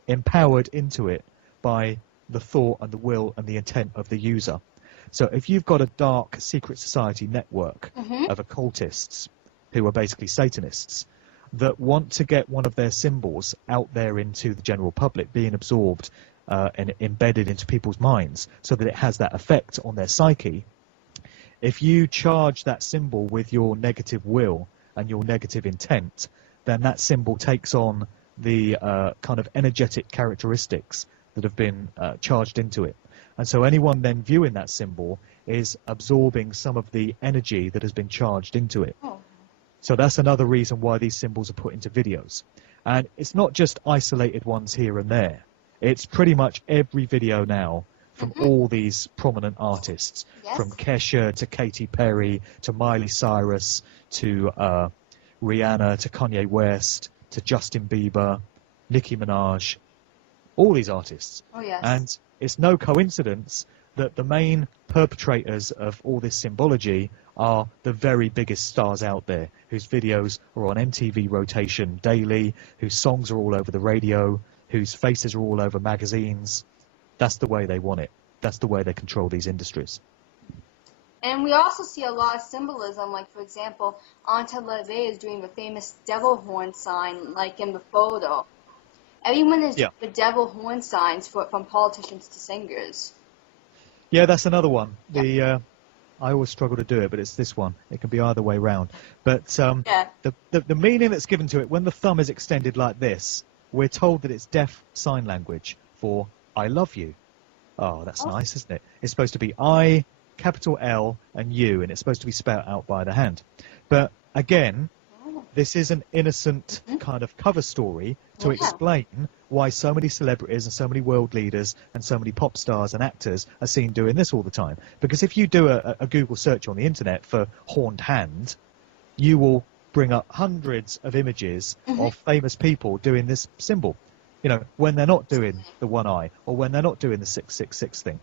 empowered into it by the thought and the will and the intent of the user. So if you've got a dark secret society network of occultists who are basically Satanists that want to get one of their symbols out there into the general public, being absorbed and embedded into people's minds so that it has that effect on their psyche, if you charge that symbol with your negative will and your negative intent, then that symbol takes on the kind of energetic characteristics that have been charged into it. And so anyone then viewing that symbol is absorbing some of the energy that has been charged into it. So that's another reason why these symbols are put into videos. And it's not just isolated ones here and there. It's pretty much every video now from all these prominent artists, from Kesha to Katy Perry to Miley Cyrus to Rihanna to Kanye West to Justin Bieber, Nicki Minaj, all these artists. And it's no coincidence that the main perpetrators of all this symbology are the very biggest stars out there, whose videos are on MTV rotation daily, whose songs are all over the radio, whose faces are all over magazines. That's the way they want it. That's the way they control these industries. And we also see a lot of symbolism, like, for example, Natalie-Marie is doing the famous devil horn sign, like in the photo. Everyone is the devil horn signs from politicians to singers. Yeah, that's another one. I always struggle to do it, but it's this one. It can be either way round. But the meaning that's given to it, when the thumb is extended like this, we're told that it's deaf sign language for I love you. Oh, that's nice, isn't it? It's supposed to be I, capital L, and U, and it's supposed to be spelled out by the hand. But again, this is an innocent kind of cover story to explain why so many celebrities and so many world leaders and so many pop stars and actors are seen doing this all the time. Because if you do a Google search on the internet for horned hand, you will bring up hundreds of images of famous people doing this symbol, you know, when they're not doing the one eye or when they're not doing the 666 thing.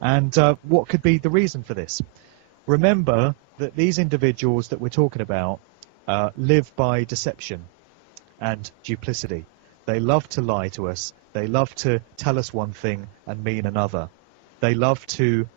And what could be the reason for this? Remember that these individuals that we're talking about live by deception and duplicity. They love to lie to us. They love to tell us one thing and mean another. They love to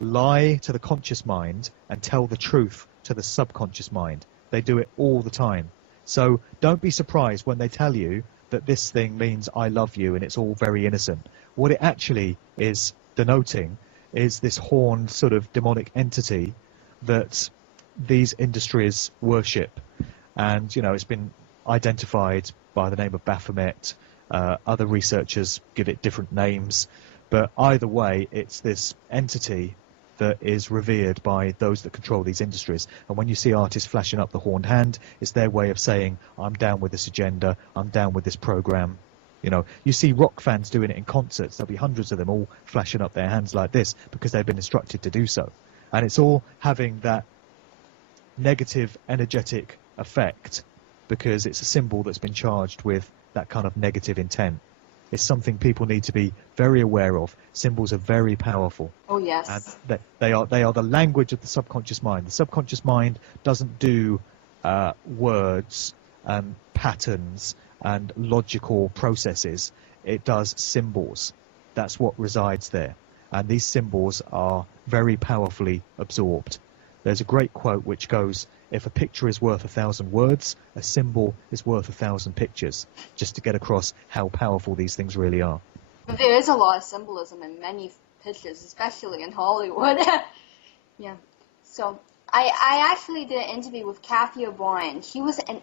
lie to the conscious mind and tell the truth to the subconscious mind. They do it all the time. So don't be surprised when they tell you that this thing means I love you and it's all very innocent. What it actually is denoting is this horned sort of demonic entity that these industries worship. And, you know, it's been identified by the name of Baphomet. Other researchers give it different names. But either way, it's this entity that is revered by those that control these industries. And when you see artists flashing up the horned hand, it's their way of saying, I'm down with this agenda, I'm down with this program. You know, you see rock fans doing it in concerts. There'll be hundreds of them all flashing up their hands like this because they've been instructed to do so. And it's all having that negative energetic effect because it's a symbol that's been charged with that kind of negative intent. It's something people need to be very aware of. Symbols are very powerful. Oh, yes. And they are the language of the subconscious mind. The subconscious mind doesn't do words and patterns and logical processes. It does symbols. That's what resides there. and these symbols are very powerfully absorbed. There's a great quote which goes, "If a picture is worth 1,000 words, a symbol is worth 1,000 pictures," just to get across how powerful these things really are. But there is a lot of symbolism in many pictures, especially in Hollywood. Yeah. So I actually did an interview with Kathy O'Brien. She was an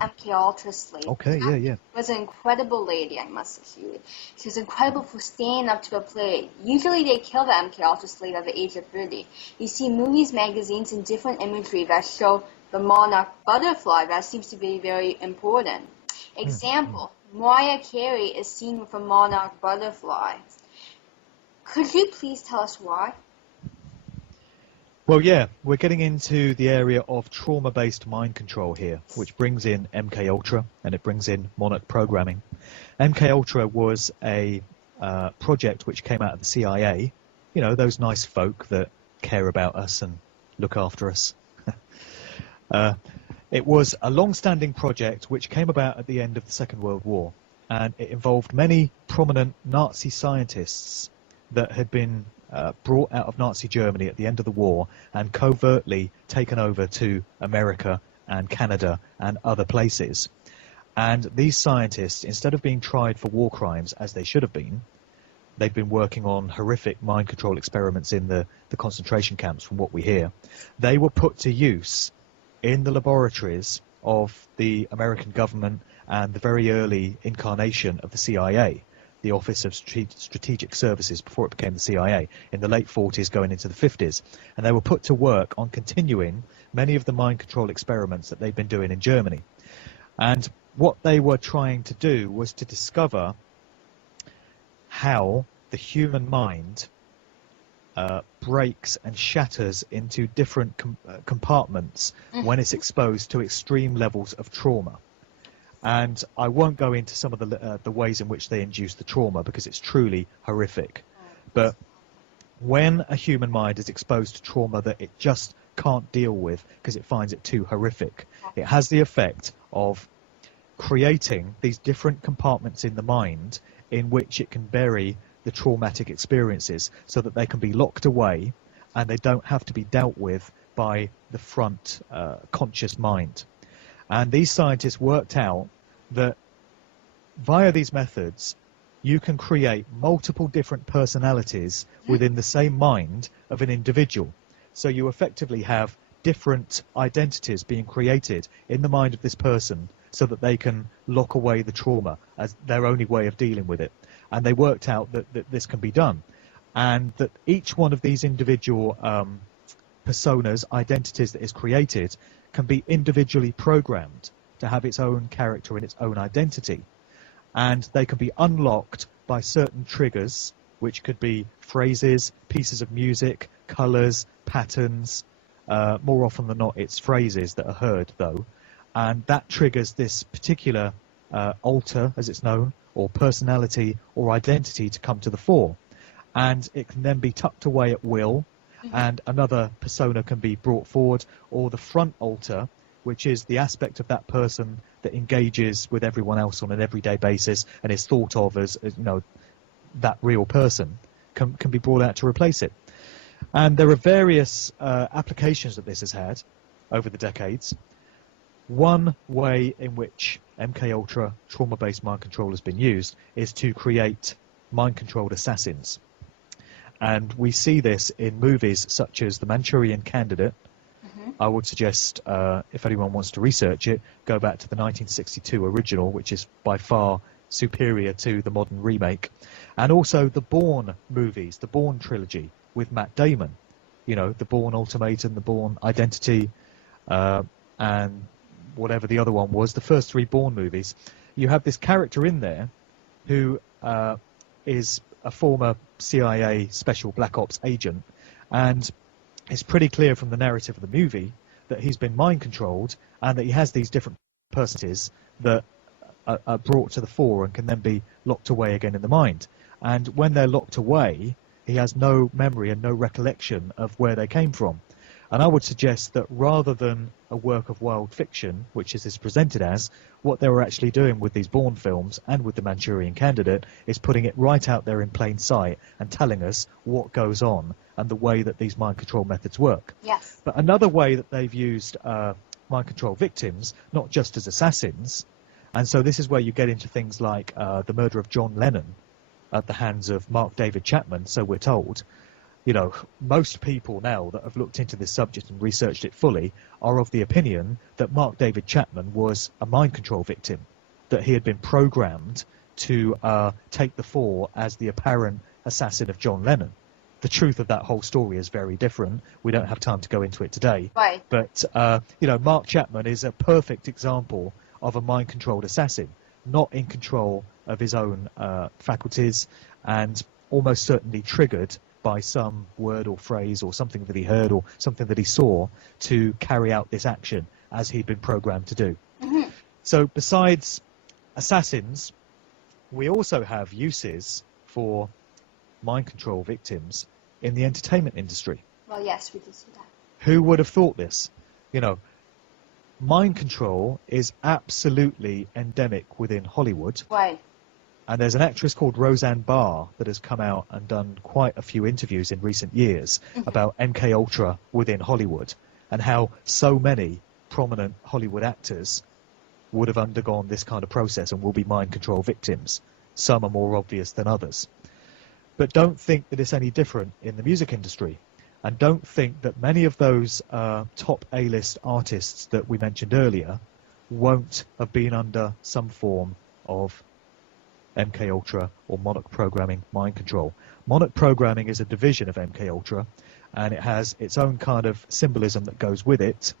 MK Ultra slave. Okay, yeah. Was an incredible lady, I must say. She was incredible for staying up to the plate. Usually they kill the MK Ultra slave at the age of 30. You see movies, magazines, and different imagery that show the monarch butterfly. That seems to be very important. Example, Mariah Carey is seen with a monarch butterfly. Could you please tell us why? Well, yeah, we're getting into the area of trauma-based mind control here, which brings in MK Ultra and it brings in monarch programming. MK Ultra was a project which came out of the CIA. You know, those nice folk that care about us and look after us. It was a long-standing project which came about at the end of the Second World War, and it involved many prominent Nazi scientists that had been brought out of Nazi Germany at the end of the war and covertly taken over to America and Canada and other places. And these scientists, instead of being tried for war crimes as they should have been, they've been working on horrific mind control experiments in the concentration camps, from what we hear. They were put to use in the laboratories of the American government and the very early incarnation of the CIA, the Office of Strategic Services, before it became the CIA, in the late 40s going into the 50s. And they were put to work on continuing many of the mind control experiments that they'd been doing in Germany. And what they were trying to do was to discover how the human mind breaks and shatters into different compartments when it's exposed to extreme levels of trauma. And I won't go into some of the ways in which they induce the trauma, because it's truly horrific. But when a human mind is exposed to trauma that it just can't deal with because it finds it too horrific, it has the effect of creating these different compartments in the mind in which it can bury the traumatic experiences so that they can be locked away and they don't have to be dealt with by the front conscious mind. And these scientists worked out that via these methods, you can create multiple different personalities within the same mind of an individual. So you effectively have different identities being created in the mind of this person so that they can lock away the trauma as their only way of dealing with it. And they worked out that this can be done. And that each one of these individual personas, identities that is created, can be individually programmed to have its own character and its own identity. And they can be unlocked by certain triggers, which could be phrases, pieces of music, colours, patterns. More often than not, it's phrases that are heard, though. And that triggers this particular alter, as it's known, or personality or identity to come to the fore. And it can then be tucked away at will, and another persona can be brought forward, or the front alter, which is the aspect of that person that engages with everyone else on an everyday basis and is thought of as you know, that real person, can be brought out to replace it. And there are various applications that this has had over the decades. One way in which MKUltra trauma-based mind control has been used is to create mind-controlled assassins. And we see this in movies such as The Manchurian Candidate. I would suggest, if anyone wants to research it, go back to the 1962 original, which is by far superior to the modern remake. And also the Bourne movies, the Bourne trilogy with Matt Damon. You know, the Bourne Ultimatum, the Bourne Identity, and whatever the other one was, the first three Bourne movies. You have this character in there who is a former CIA Special Black Ops agent, and it's pretty clear from the narrative of the movie that he's been mind-controlled and that he has these different personalities that are brought to the fore and can then be locked away again in the mind. And when they're locked away, he has no memory and no recollection of where they came from. And I would suggest that rather than a work of wild fiction, which this is presented as, what they were actually doing with these Bourne films and with the Manchurian Candidate is putting it right out there in plain sight and telling us what goes on and the way that these mind control methods work. Yes. But another way that they've used mind control victims, not just as assassins, and so this is where you get into things like the murder of John Lennon at the hands of Mark David Chapman, so we're told. You know, most people now that have looked into this subject and researched it fully are of the opinion that Mark David Chapman was a mind control victim, that he had been programmed to take the fall as the apparent assassin of John Lennon. The truth of that whole story is very different. We don't have time to go into it today. Right. But, you know, Mark Chapman is a perfect example of a mind-controlled assassin, not in control of his own faculties and almost certainly triggered by some word or phrase or something that he heard or something that he saw to carry out this action as he'd been programmed to do. Mm-hmm. So besides assassins, we also have uses for mind control victims in the entertainment industry. Well, yes, we did see that. Who would have thought this? You know, mind control is absolutely endemic within Hollywood. Right. And there's an actress called Roseanne Barr that has come out and done quite a few interviews in recent years about MK Ultra within Hollywood and how so many prominent Hollywood actors would have undergone this kind of process and will be mind control victims. Some are more obvious than others. But don't think that it's any different in the music industry. And don't think that many of those top A-list artists that we mentioned earlier won't have been under some form of MK Ultra or Monarch programming mind control. Monarch programming is a division of MK Ultra, and it has its own kind of symbolism that goes with it.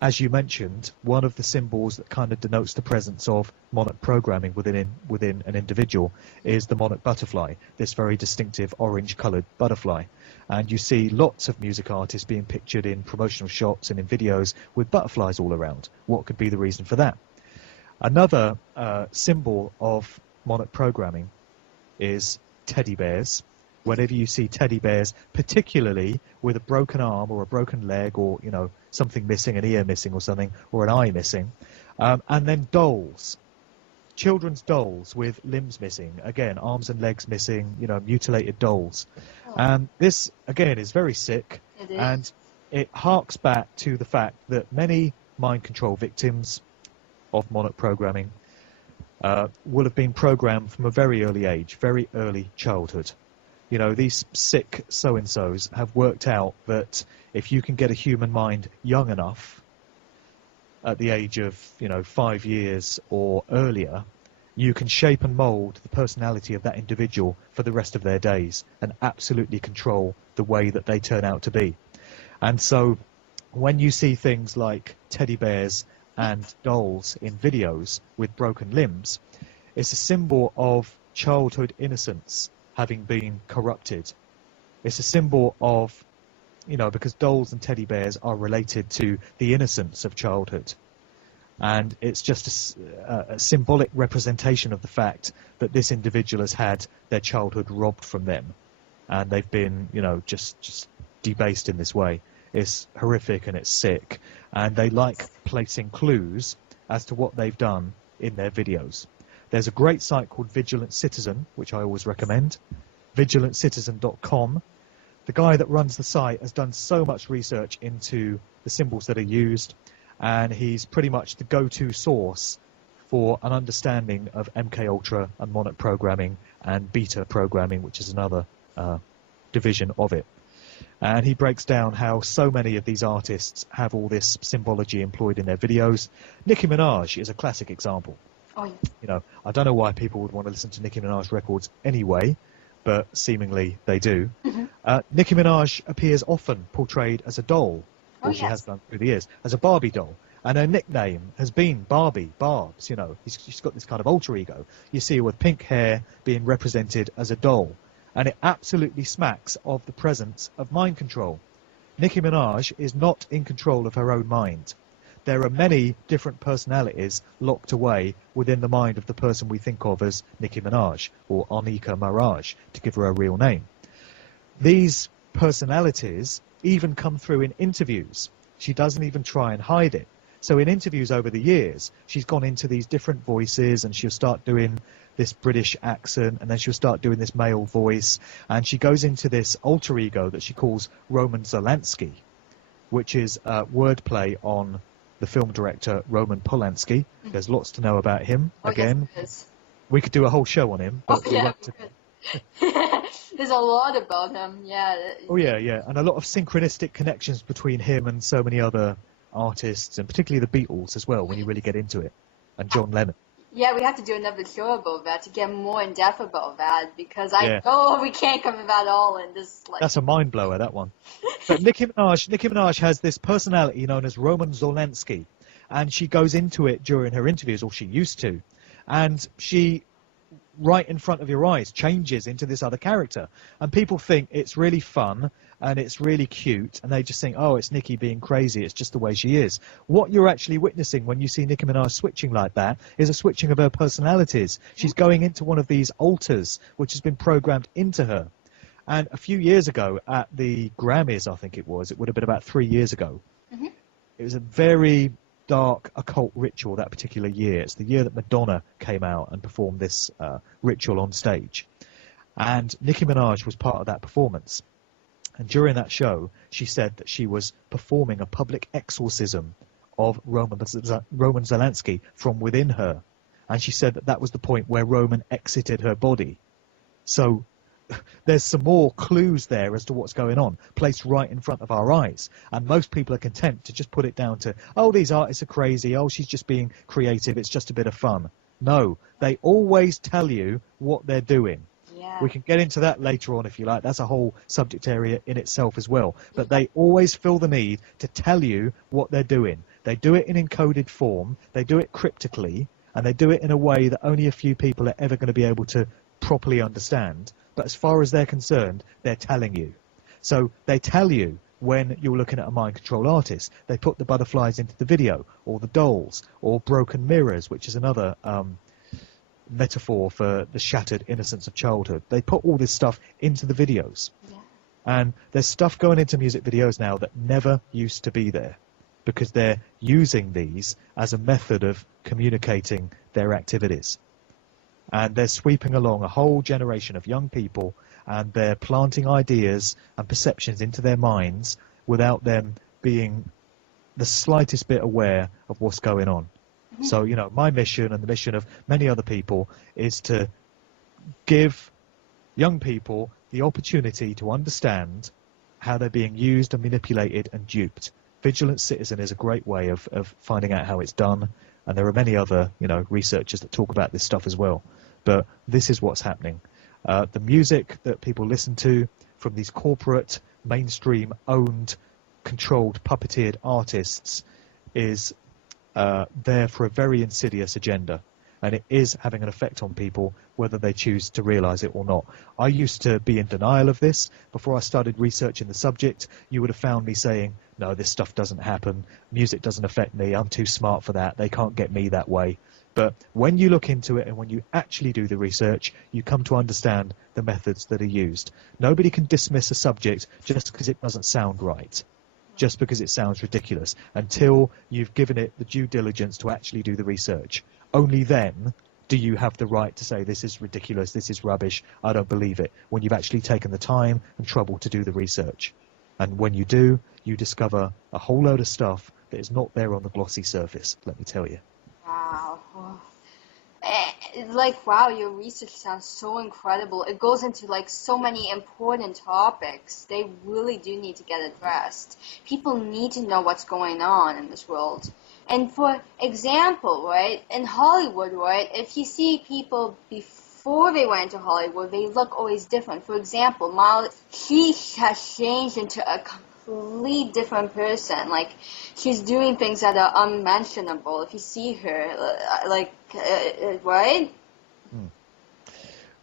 As you mentioned, one of the symbols that kind of denotes the presence of Monarch programming within an individual is the Monarch butterfly, this very distinctive orange-coloured butterfly. And you see lots of music artists being pictured in promotional shots and in videos with butterflies all around. What could be the reason for that? Another symbol of Monarch programming is teddy bears. Whenever you see teddy bears, particularly with a broken arm or a broken leg or, you know, something missing, an ear missing or something, or an eye missing, and then dolls, children's dolls with limbs missing, again, arms and legs missing, you know, mutilated dolls. This, again, is very sick, and it harks back to the fact that many mind control victims of Monarch programming will have been programmed from a very early age, very early childhood. You know, these sick so-and-sos have worked out that if you can get a human mind young enough at the age of, you know, 5 years or earlier, you can shape and mould the personality of that individual for the rest of their days and absolutely control the way that they turn out to be. And so when you see things like teddy bears and dolls in videos with broken limbs, it's a symbol of childhood innocence having been corrupted. It's a symbol of, you know, because dolls and teddy bears are related to the innocence of childhood. And it's just a symbolic representation of the fact that this individual has had their childhood robbed from them. And they've been, you know, just debased in this way. It's horrific and it's sick. And they like placing clues as to what they've done in their videos. There's a great site called Vigilant Citizen, which I always recommend, vigilantcitizen.com. The guy that runs the site has done so much research into the symbols that are used, and he's pretty much the go-to source for an understanding of MK Ultra and Monarch programming and beta programming, which is another division of it. And he breaks down how so many of these artists have all this symbology employed in their videos. Nicki Minaj is a classic example. Oh, yeah. You know, I don't know why people would want to listen to Nicki Minaj records anyway, but seemingly they do. Nicki Minaj appears often portrayed as a doll, or she has done through the years, as a Barbie doll. And her nickname has been Barbie, Barbs, you know. She's got this kind of alter ego. You see her with pink hair being represented as a doll. And it absolutely smacks of the presence of mind control. Nicki Minaj is not in control of her own mind. There are many different personalities locked away within the mind of the person we think of as Nicki Minaj, or Arnika Maraj, to give her a real name. These personalities even come through in interviews. She doesn't even try and hide it. So in interviews over the years, she's gone into these different voices, and she'll start doing this British accent, and then she'll start doing this male voice, and she goes into this alter ego that she calls Roman Zelensky, which is wordplay on the film director Roman Polanski. There's lots to know about him. Again, yes, we could do a whole show on him. But we could. There's a lot about him, yeah. Oh, yeah, and a lot of synchronistic connections between him and so many other artists, and particularly the Beatles as well, when you really get into it, and John Lennon. Yeah, we have to do another show about that to get more in depth about that, because I know we can't cover that all in this. That's a mind blower, that one. But Nicki Minaj has this personality known as Roman Zelensky, and she goes into it during her interviews, or she used to, and she, right in front of your eyes, changes into this other character, and people think it's really fun and it's really cute, and they just think, oh, it's Nicki being crazy, it's just the way she is. What you're actually witnessing when you see Nicki Minaj switching like that is a switching of her personalities. She's going into one of these alters which has been programmed into her. And a few years ago at the Grammys, I think it would have been about 3 years ago, it was a very dark occult ritual that particular year. It's the year that Madonna came out and performed this ritual on stage. And Nicki Minaj was part of that performance. And during that show, she said that she was performing a public exorcism of Roman Zelensky from within her. And she said that that was the point where Roman exited her body. So there's some more clues there as to what's going on, placed right in front of our eyes. And most people are content to just put it down to, oh, these artists are crazy, oh, she's just being creative, it's just a bit of fun. No, they always tell you what they're doing. Yeah. We can get into that later on if you like. That's a whole subject area in itself as well. But they always feel the need to tell you what they're doing. They do it in encoded form, they do it cryptically, and they do it in a way that only a few people are ever going to be able to properly understand. But as far as they're concerned, they're telling you. So they tell you when you're looking at a mind control artist. They put the butterflies into the video, or the dolls, or broken mirrors, which is another metaphor for the shattered innocence of childhood. They put all this stuff into the videos. Yeah. And there's stuff going into music videos now that never used to be there, because they're using these as a method of communicating their activities. And they're sweeping along a whole generation of young people, and they're planting ideas and perceptions into their minds without them being the slightest bit aware of what's going on. So, you know, my mission and the mission of many other people is to give young people the opportunity to understand how they're being used and manipulated and duped. Vigilant Citizen is a great way of finding out how it's done, and there are many other, you know, researchers that talk about this stuff as well. But this is what's happening. The music that people listen to from these corporate, mainstream-owned, controlled, puppeteered artists is there for a very insidious agenda, and it is having an effect on people whether they choose to realize it or not. I used to be in denial of this. Before I started researching the subject, you would have found me saying, no, this stuff doesn't happen, music doesn't affect me, I'm too smart for that, they can't get me that way. But when you look into it and when you actually do the research, you come to understand the methods that are used. Nobody can dismiss a subject just because it doesn't sound right, just because it sounds ridiculous, until you've given it the due diligence to actually do the research. Only then do you have the right to say, this is ridiculous, this is rubbish, I don't believe it, when you've actually taken the time and trouble to do the research. And when you do, you discover a whole load of stuff that is not there on the glossy surface, let me tell you. Wow. It's like, wow, your research sounds so incredible. It goes into like so many important topics. They really do need to get addressed. People need to know what's going on in this world. And for example, right, in Hollywood, right, if you see people before they went to Hollywood, they look always different. For example, Miley, she has changed into a complete different person. Like, she's doing things that are unmentionable if you see her, right?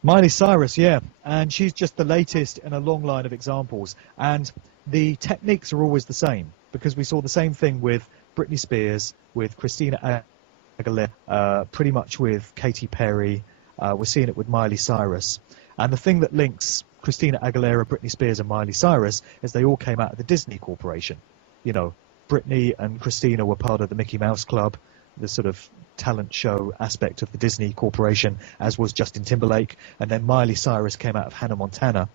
Miley Cyrus, yeah, and she's just the latest in a long line of examples, and the techniques are always the same, because we saw the same thing with Britney Spears, with Christina Aguilera, pretty much with Katy Perry. We're seeing it with Miley Cyrus, and the thing that links Christina Aguilera, Britney Spears and Miley Cyrus is they all came out of the Disney Corporation. You know, Britney and Christina were part of the Mickey Mouse Club, the sort of talent show aspect of the Disney Corporation, as was Justin Timberlake, and then Miley Cyrus came out of Hannah Montana.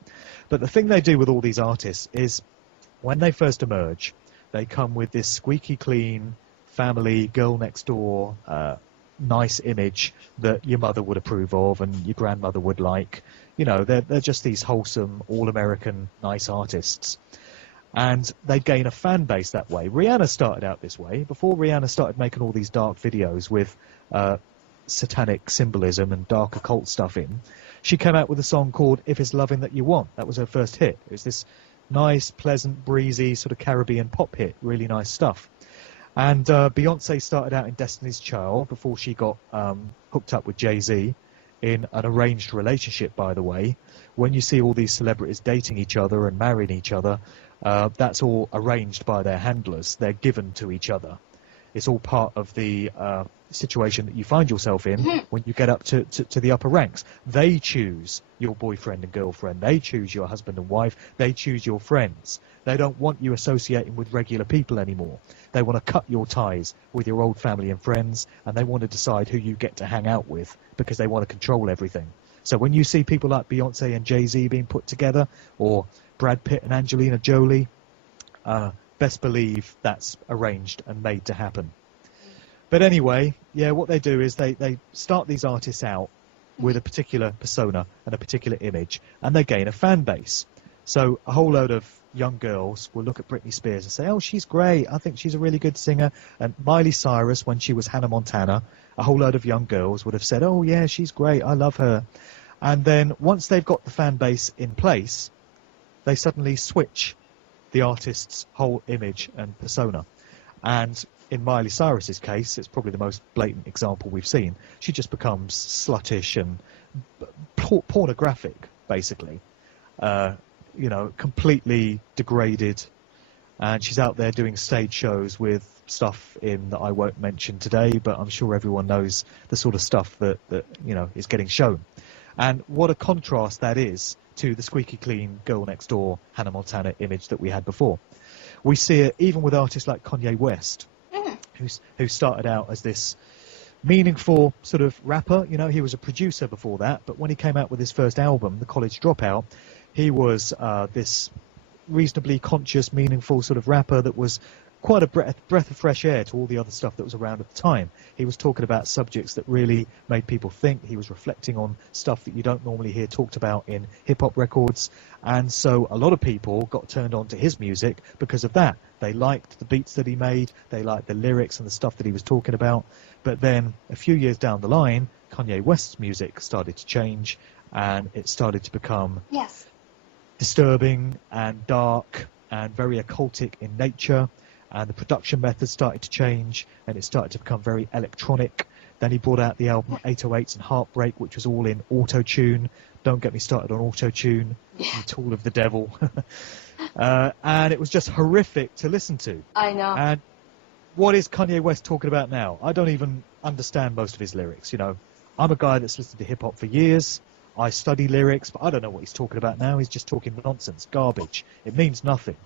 But the thing they do with all these artists is when they first emerge, they come with this squeaky clean, family, girl next door, nice image that your mother would approve of and your grandmother would like. You know, they're just these wholesome, all-American, nice artists. And they gain a fan base that way. Rihanna started out this way. Before Rihanna started making all these dark videos with satanic symbolism and dark occult stuff in, she came out with a song called If It's Loving That You Want. That was her first hit. It was this nice, pleasant, breezy, sort of Caribbean pop hit. Really nice stuff. And Beyonce started out in Destiny's Child before she got hooked up with Jay-Z in an arranged relationship, by the way. When you see all these celebrities dating each other and marrying each other, that's all arranged by their handlers. They're given to each other. It's all part of the situation that you find yourself in when you get up to the upper ranks. They choose your boyfriend and girlfriend. They choose your husband and wife. They choose your friends. They don't want you associating with regular people anymore. They want to cut your ties with your old family and friends, and they want to decide who you get to hang out with because they want to control everything. So when you see people like Beyonce and Jay-Z being put together, or Brad Pitt and Angelina Jolie, best believe that's arranged and made to happen. But anyway, yeah, what they do is they start these artists out with a particular persona and a particular image, and they gain a fan base. So a whole load of young girls will look at Britney Spears and say, oh, she's great, I think she's a really good singer. And Miley Cyrus, when she was Hannah Montana, a whole load of young girls would have said, oh yeah, she's great, I love her. And then once they've got the fan base in place, they suddenly switch the artist's whole image and persona. And in Miley Cyrus's case, it's probably the most blatant example we've seen. She just becomes sluttish and pornographic, basically. You know, completely degraded. And she's out there doing stage shows with stuff in that I won't mention today, but I'm sure everyone knows the sort of stuff that you know, is getting shown. And what a contrast that is to the squeaky clean girl next door Hannah Montana image that we had before. We see it even with artists like Kanye West, who started out as this meaningful sort of rapper. You know, he was a producer before that, but when he came out with his first album, The College Dropout, he was this reasonably conscious, meaningful sort of rapper that was quite a breath of fresh air to all the other stuff that was around at the time. He was talking about subjects that really made people think. He was reflecting on stuff that you don't normally hear talked about in hip-hop records. And so a lot of people got turned on to his music because of that. They liked the beats that he made. They liked the lyrics and the stuff that he was talking about. But then a few years down the line, Kanye West's music started to change, and it started to become disturbing and dark and very occultic in nature. And the production methods started to change, and it started to become very electronic. Then he brought out the album 808s and Heartbreak, which was all in auto-tune. Don't get me started on auto-tune, the tool of the devil. And it was just horrific to listen to. I know. And what is Kanye West talking about now? I don't even understand most of his lyrics, you know. I'm a guy that's listened to hip-hop for years. I study lyrics, but I don't know what he's talking about now. He's just talking nonsense, garbage. It means nothing.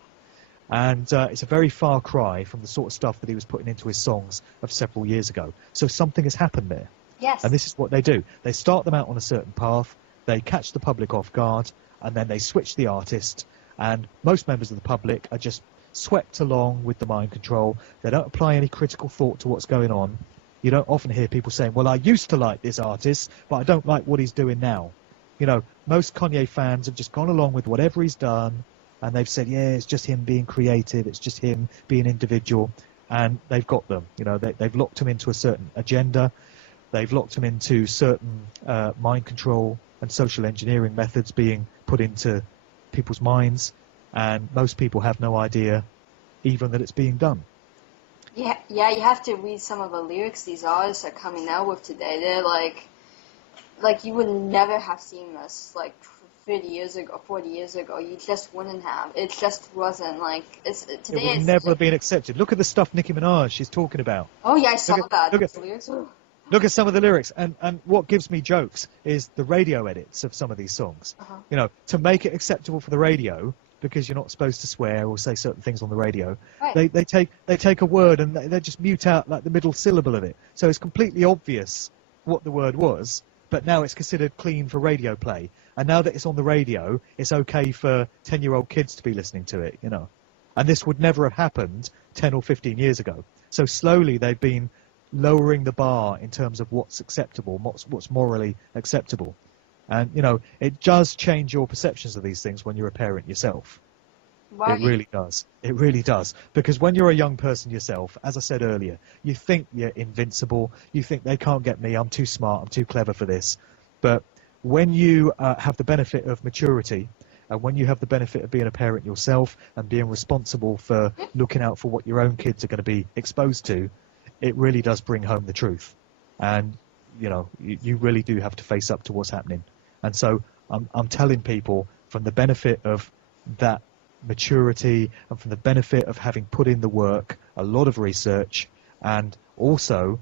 And it's a very far cry from the sort of stuff that he was putting into his songs of several years ago. So something has happened there. Yes. And this is what they do. They start them out on a certain path, they catch the public off guard, and then they switch the artist. And most members of the public are just swept along with the mind control. They don't apply any critical thought to what's going on. You don't often hear people saying, well, I used to like this artist, but I don't like what he's doing now. You know, most Kanye fans have just gone along with whatever he's done. And they've said, yeah, it's just him being creative, it's just him being individual, and they've got them. You know, they've locked him into a certain agenda, they've locked him into certain mind control and social engineering methods being put into people's minds, and most people have no idea even that it's being done. Yeah, you have to read some of the lyrics these artists are coming out with today. They're like you would never have seen this, like, 30 years ago, 40 years ago. You just wouldn't have. It just wasn't like today. It would never have been accepted. Look at the stuff Nicki Minaj she's talking about. Oh yeah, I saw that. Look at, Look at some of the lyrics, and what gives me jokes is the radio edits of some of these songs. You know, to make it acceptable for the radio, because you're not supposed to swear or say certain things on the radio. Right. They take a word and they just mute out like the middle syllable of it, so it's completely obvious what the word was. But now it's considered clean for radio play, and now that it's on the radio, it's okay for 10-year-old kids to be listening to it. You know, and this would never have happened 10 or 15 years ago. So slowly they've been lowering the bar in terms of what's acceptable, what's morally acceptable. And, you know, it does change your perceptions of these things when you're a parent yourself. Right. It really does. It really does. Because when you're a young person yourself, as I said earlier, you think you're invincible. You think they can't get me. I'm too smart. I'm too clever for this. But when you have the benefit of maturity, and when you have the benefit of being a parent yourself and being responsible for looking out for what your own kids are going to be exposed to, it really does bring home the truth. And, you know, you really do have to face up to what's happening. And so I'm telling people, from the benefit of that maturity and from the benefit of having put in the work, a lot of research, and also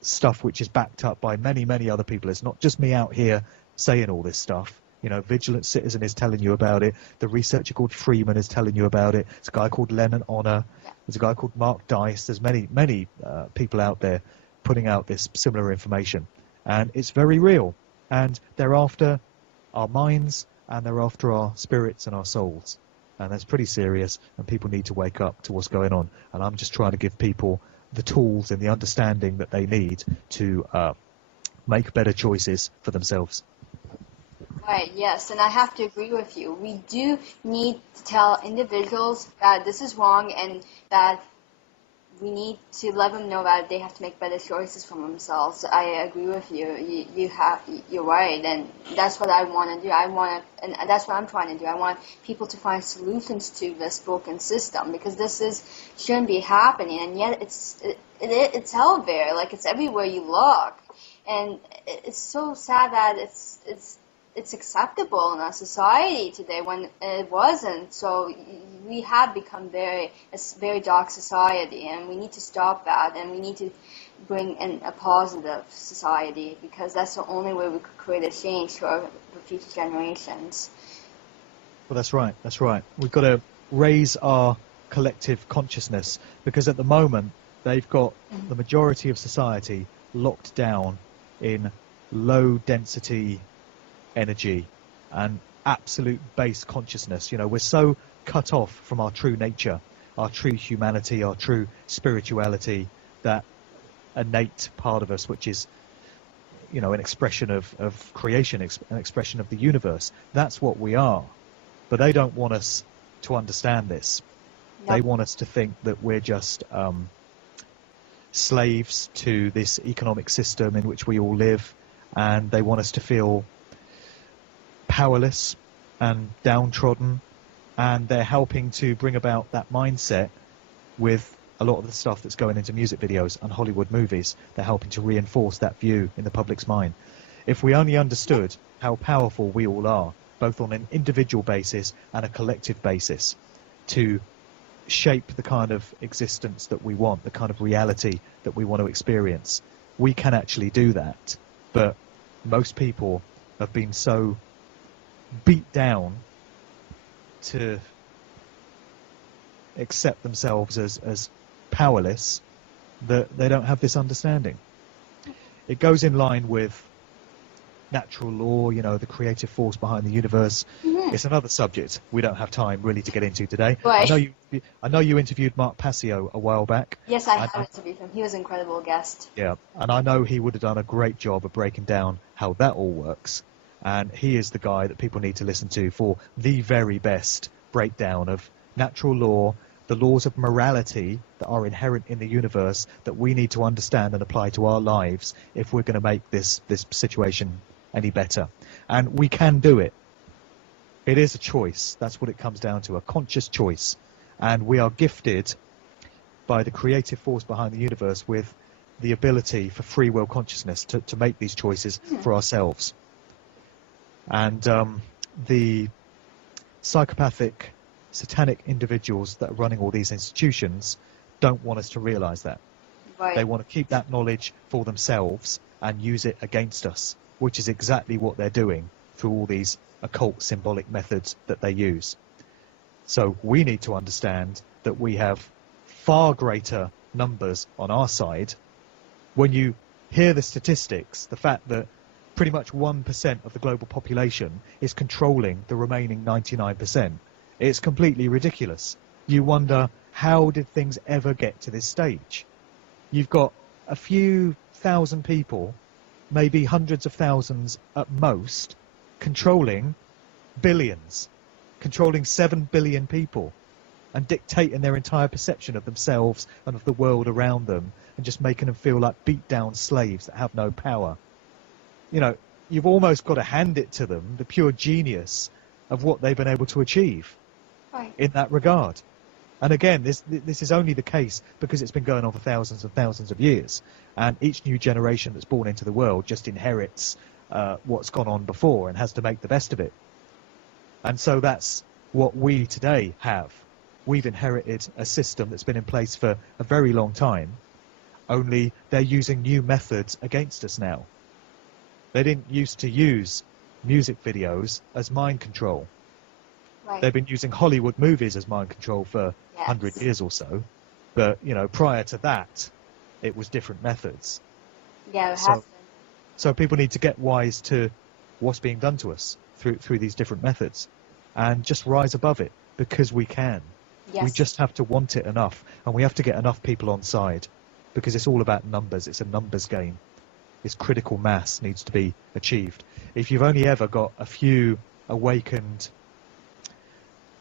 stuff which is backed up by many, many other people. It's not just me out here saying all this stuff. You know, Vigilant Citizen is telling you about it. The researcher called Freeman is telling you about it. There's a guy called Lennon Honor. There's a guy called Mark Dice. There's many, many people out there putting out this similar information. And it's very real. And they're after our minds, and they're after our spirits and our souls. And that's pretty serious, and people need to wake up to what's going on. And I'm just trying to give people the tools and the understanding that they need to make better choices for themselves. Right, yes, and I have to agree with you. We do need to tell individuals that this is wrong, and that we need to let them know that they have to make better choices for themselves. I agree with you. You're right, and that's what I want to do. And that's what I'm trying to do. I want people to find solutions to this broken system, because shouldn't be happening, and yet it's out there, like it's everywhere you look, and it's so sad that it's acceptable in our society today when it wasn't. So we have become a very dark society, and we need to stop that, and we need to bring in a positive society, because that's the only way we could create a change for future generations. Well, that's right. That's right. We've got to raise our collective consciousness, because at the moment they've got the majority of society locked down in low density energy and absolute base consciousness. You know, we're so cut off from our true nature, our true humanity, our true spirituality, that innate part of us, which is, you know, an expression of creation, an expression of the universe. That's what we are. But they don't want us to understand this. Yep. They want us to think that we're just slaves to this economic system in which we all live, and they want us to feel powerless and downtrodden, and they're helping to bring about that mindset with a lot of the stuff that's going into music videos and Hollywood movies. They're helping to reinforce that view in the public's mind. If we only understood how powerful we all are, both on an individual basis and a collective basis, to shape the kind of existence that we want, the kind of reality that we want to experience, we can actually do that. But most people have been so beat down to accept themselves as powerless that they don't have this understanding. It goes in line with natural law, you know, the creative force behind the universe. It's another subject we don't have time really to get into today. Right. I know you interviewed Mark Passio a while back. Yes, I have interviewed him. He was an incredible guest. Yeah, and I know he would have done a great job of breaking down how that all works. And he is the guy that people need to listen to for the very best breakdown of natural law, the laws of morality that are inherent in the universe that we need to understand and apply to our lives if we're going to make this situation any better. And we can do it. It is a choice. That's what it comes down to, a conscious choice. And we are gifted by the creative force behind the universe with the ability for free will consciousness to make these choices for ourselves. And the psychopathic, satanic individuals that are running all these institutions don't want us to realize that. Right. They want to keep that knowledge for themselves and use it against us, which is exactly what they're doing through all these occult symbolic methods that they use. So we need to understand that we have far greater numbers on our side. When you hear the statistics, the fact that pretty much 1% of the global population is controlling the remaining 99%, it's completely ridiculous. You wonder, how did things ever get to this stage? You've got a few thousand people, maybe hundreds of thousands at most, controlling billions, controlling 7 billion people, and dictating their entire perception of themselves and of the world around them, and just making them feel like beat down slaves that have no power. You know, you've almost got to hand it to them, the pure genius of what they've been able to achieve in that regard. And again, this is only the case because it's been going on for thousands and thousands of years, and each new generation that's born into the world just inherits what's gone on before and has to make the best of it. And so that's what we today have. We've inherited a system that's been in place for a very long time, only they're using new methods against us now. They didn't used to use music videos as mind control. Right. They've been using Hollywood movies as mind control for 100 years or so. But, you know, prior to that, it was different methods. Yeah, it has been. So people need to get wise to what's being done to us through these different methods and just rise above it, because we can. Yes. We just have to want it enough, and we have to get enough people on side, because it's all about numbers. It's a numbers game. This critical mass needs to be achieved. If you've only ever got a few awakened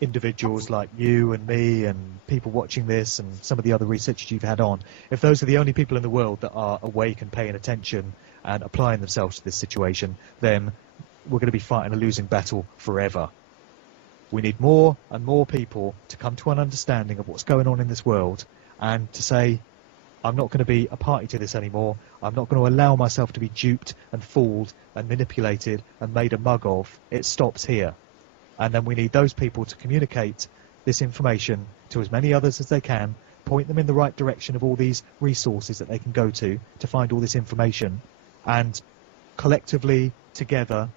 individuals like you and me and people watching this and some of the other researchers you've had on, if those are the only people in the world that are awake and paying attention and applying themselves to this situation, then we're going to be fighting a losing battle forever. We need more and more people to come to an understanding of what's going on in this world and to say, I'm not going to be a party to this anymore. I'm not going to allow myself to be duped and fooled and manipulated and made a mug of. It stops here. And then we need those people to communicate this information to as many others as they can, point them in the right direction of all these resources that they can go to find all this information, and collectively, together,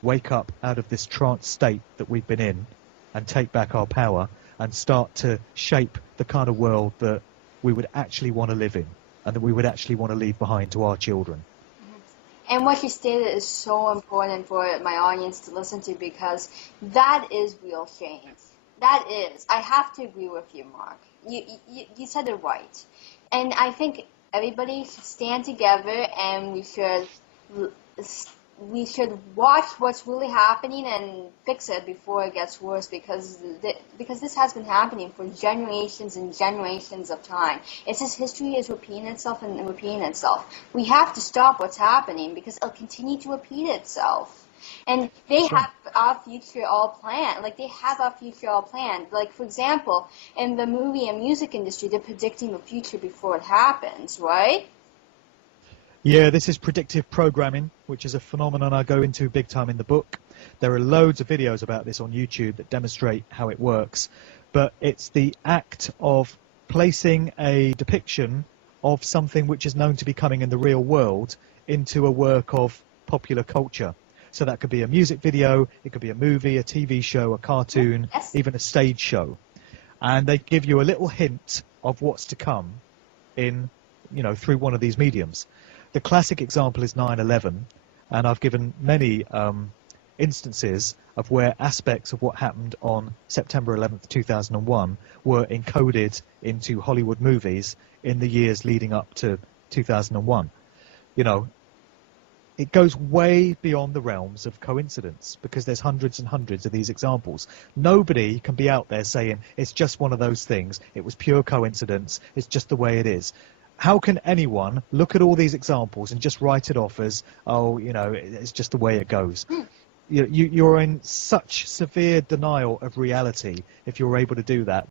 wake up out of this trance state that we've been in and take back our power and start to shape the kind of world that we would actually want to live in and that we would actually want to leave behind to our children. And what you stated is so important for my audience to listen to, because that is real change. That is. I have to agree with you, Mark. You said it right. And I think everybody should stand together, and we should watch what's really happening and fix it before it gets worse, because this has been happening for generations and generations of time. It's just history is repeating itself and repeating itself. We have to stop what's happening, because it'll continue to repeat itself. And they have our future all planned. Like, they have our future all planned. Like, for example, in the movie and music industry, they're predicting the future before it happens, right? Yeah, this is predictive programming, which is a phenomenon I go into big time in the book. There are loads of videos about this on YouTube that demonstrate how it works. But it's the act of placing a depiction of something which is known to be coming in the real world into a work of popular culture. So that could be a music video, it could be a movie, a TV show, a cartoon, even a stage show. And they give you a little hint of what's to come in, you know, through one of these mediums. The classic example is 9/11, and I've given many instances of where aspects of what happened on September 11th, 2001 were encoded into Hollywood movies in the years leading up to 2001. You know, it goes way beyond the realms of coincidence, because there's hundreds and hundreds of these examples. Nobody can be out there saying it's just one of those things, it was pure coincidence, it's just the way it is. How can anyone look at all these examples and just write it off as, oh, you know, it's just the way it goes? You're in such severe denial of reality if you're able to do that.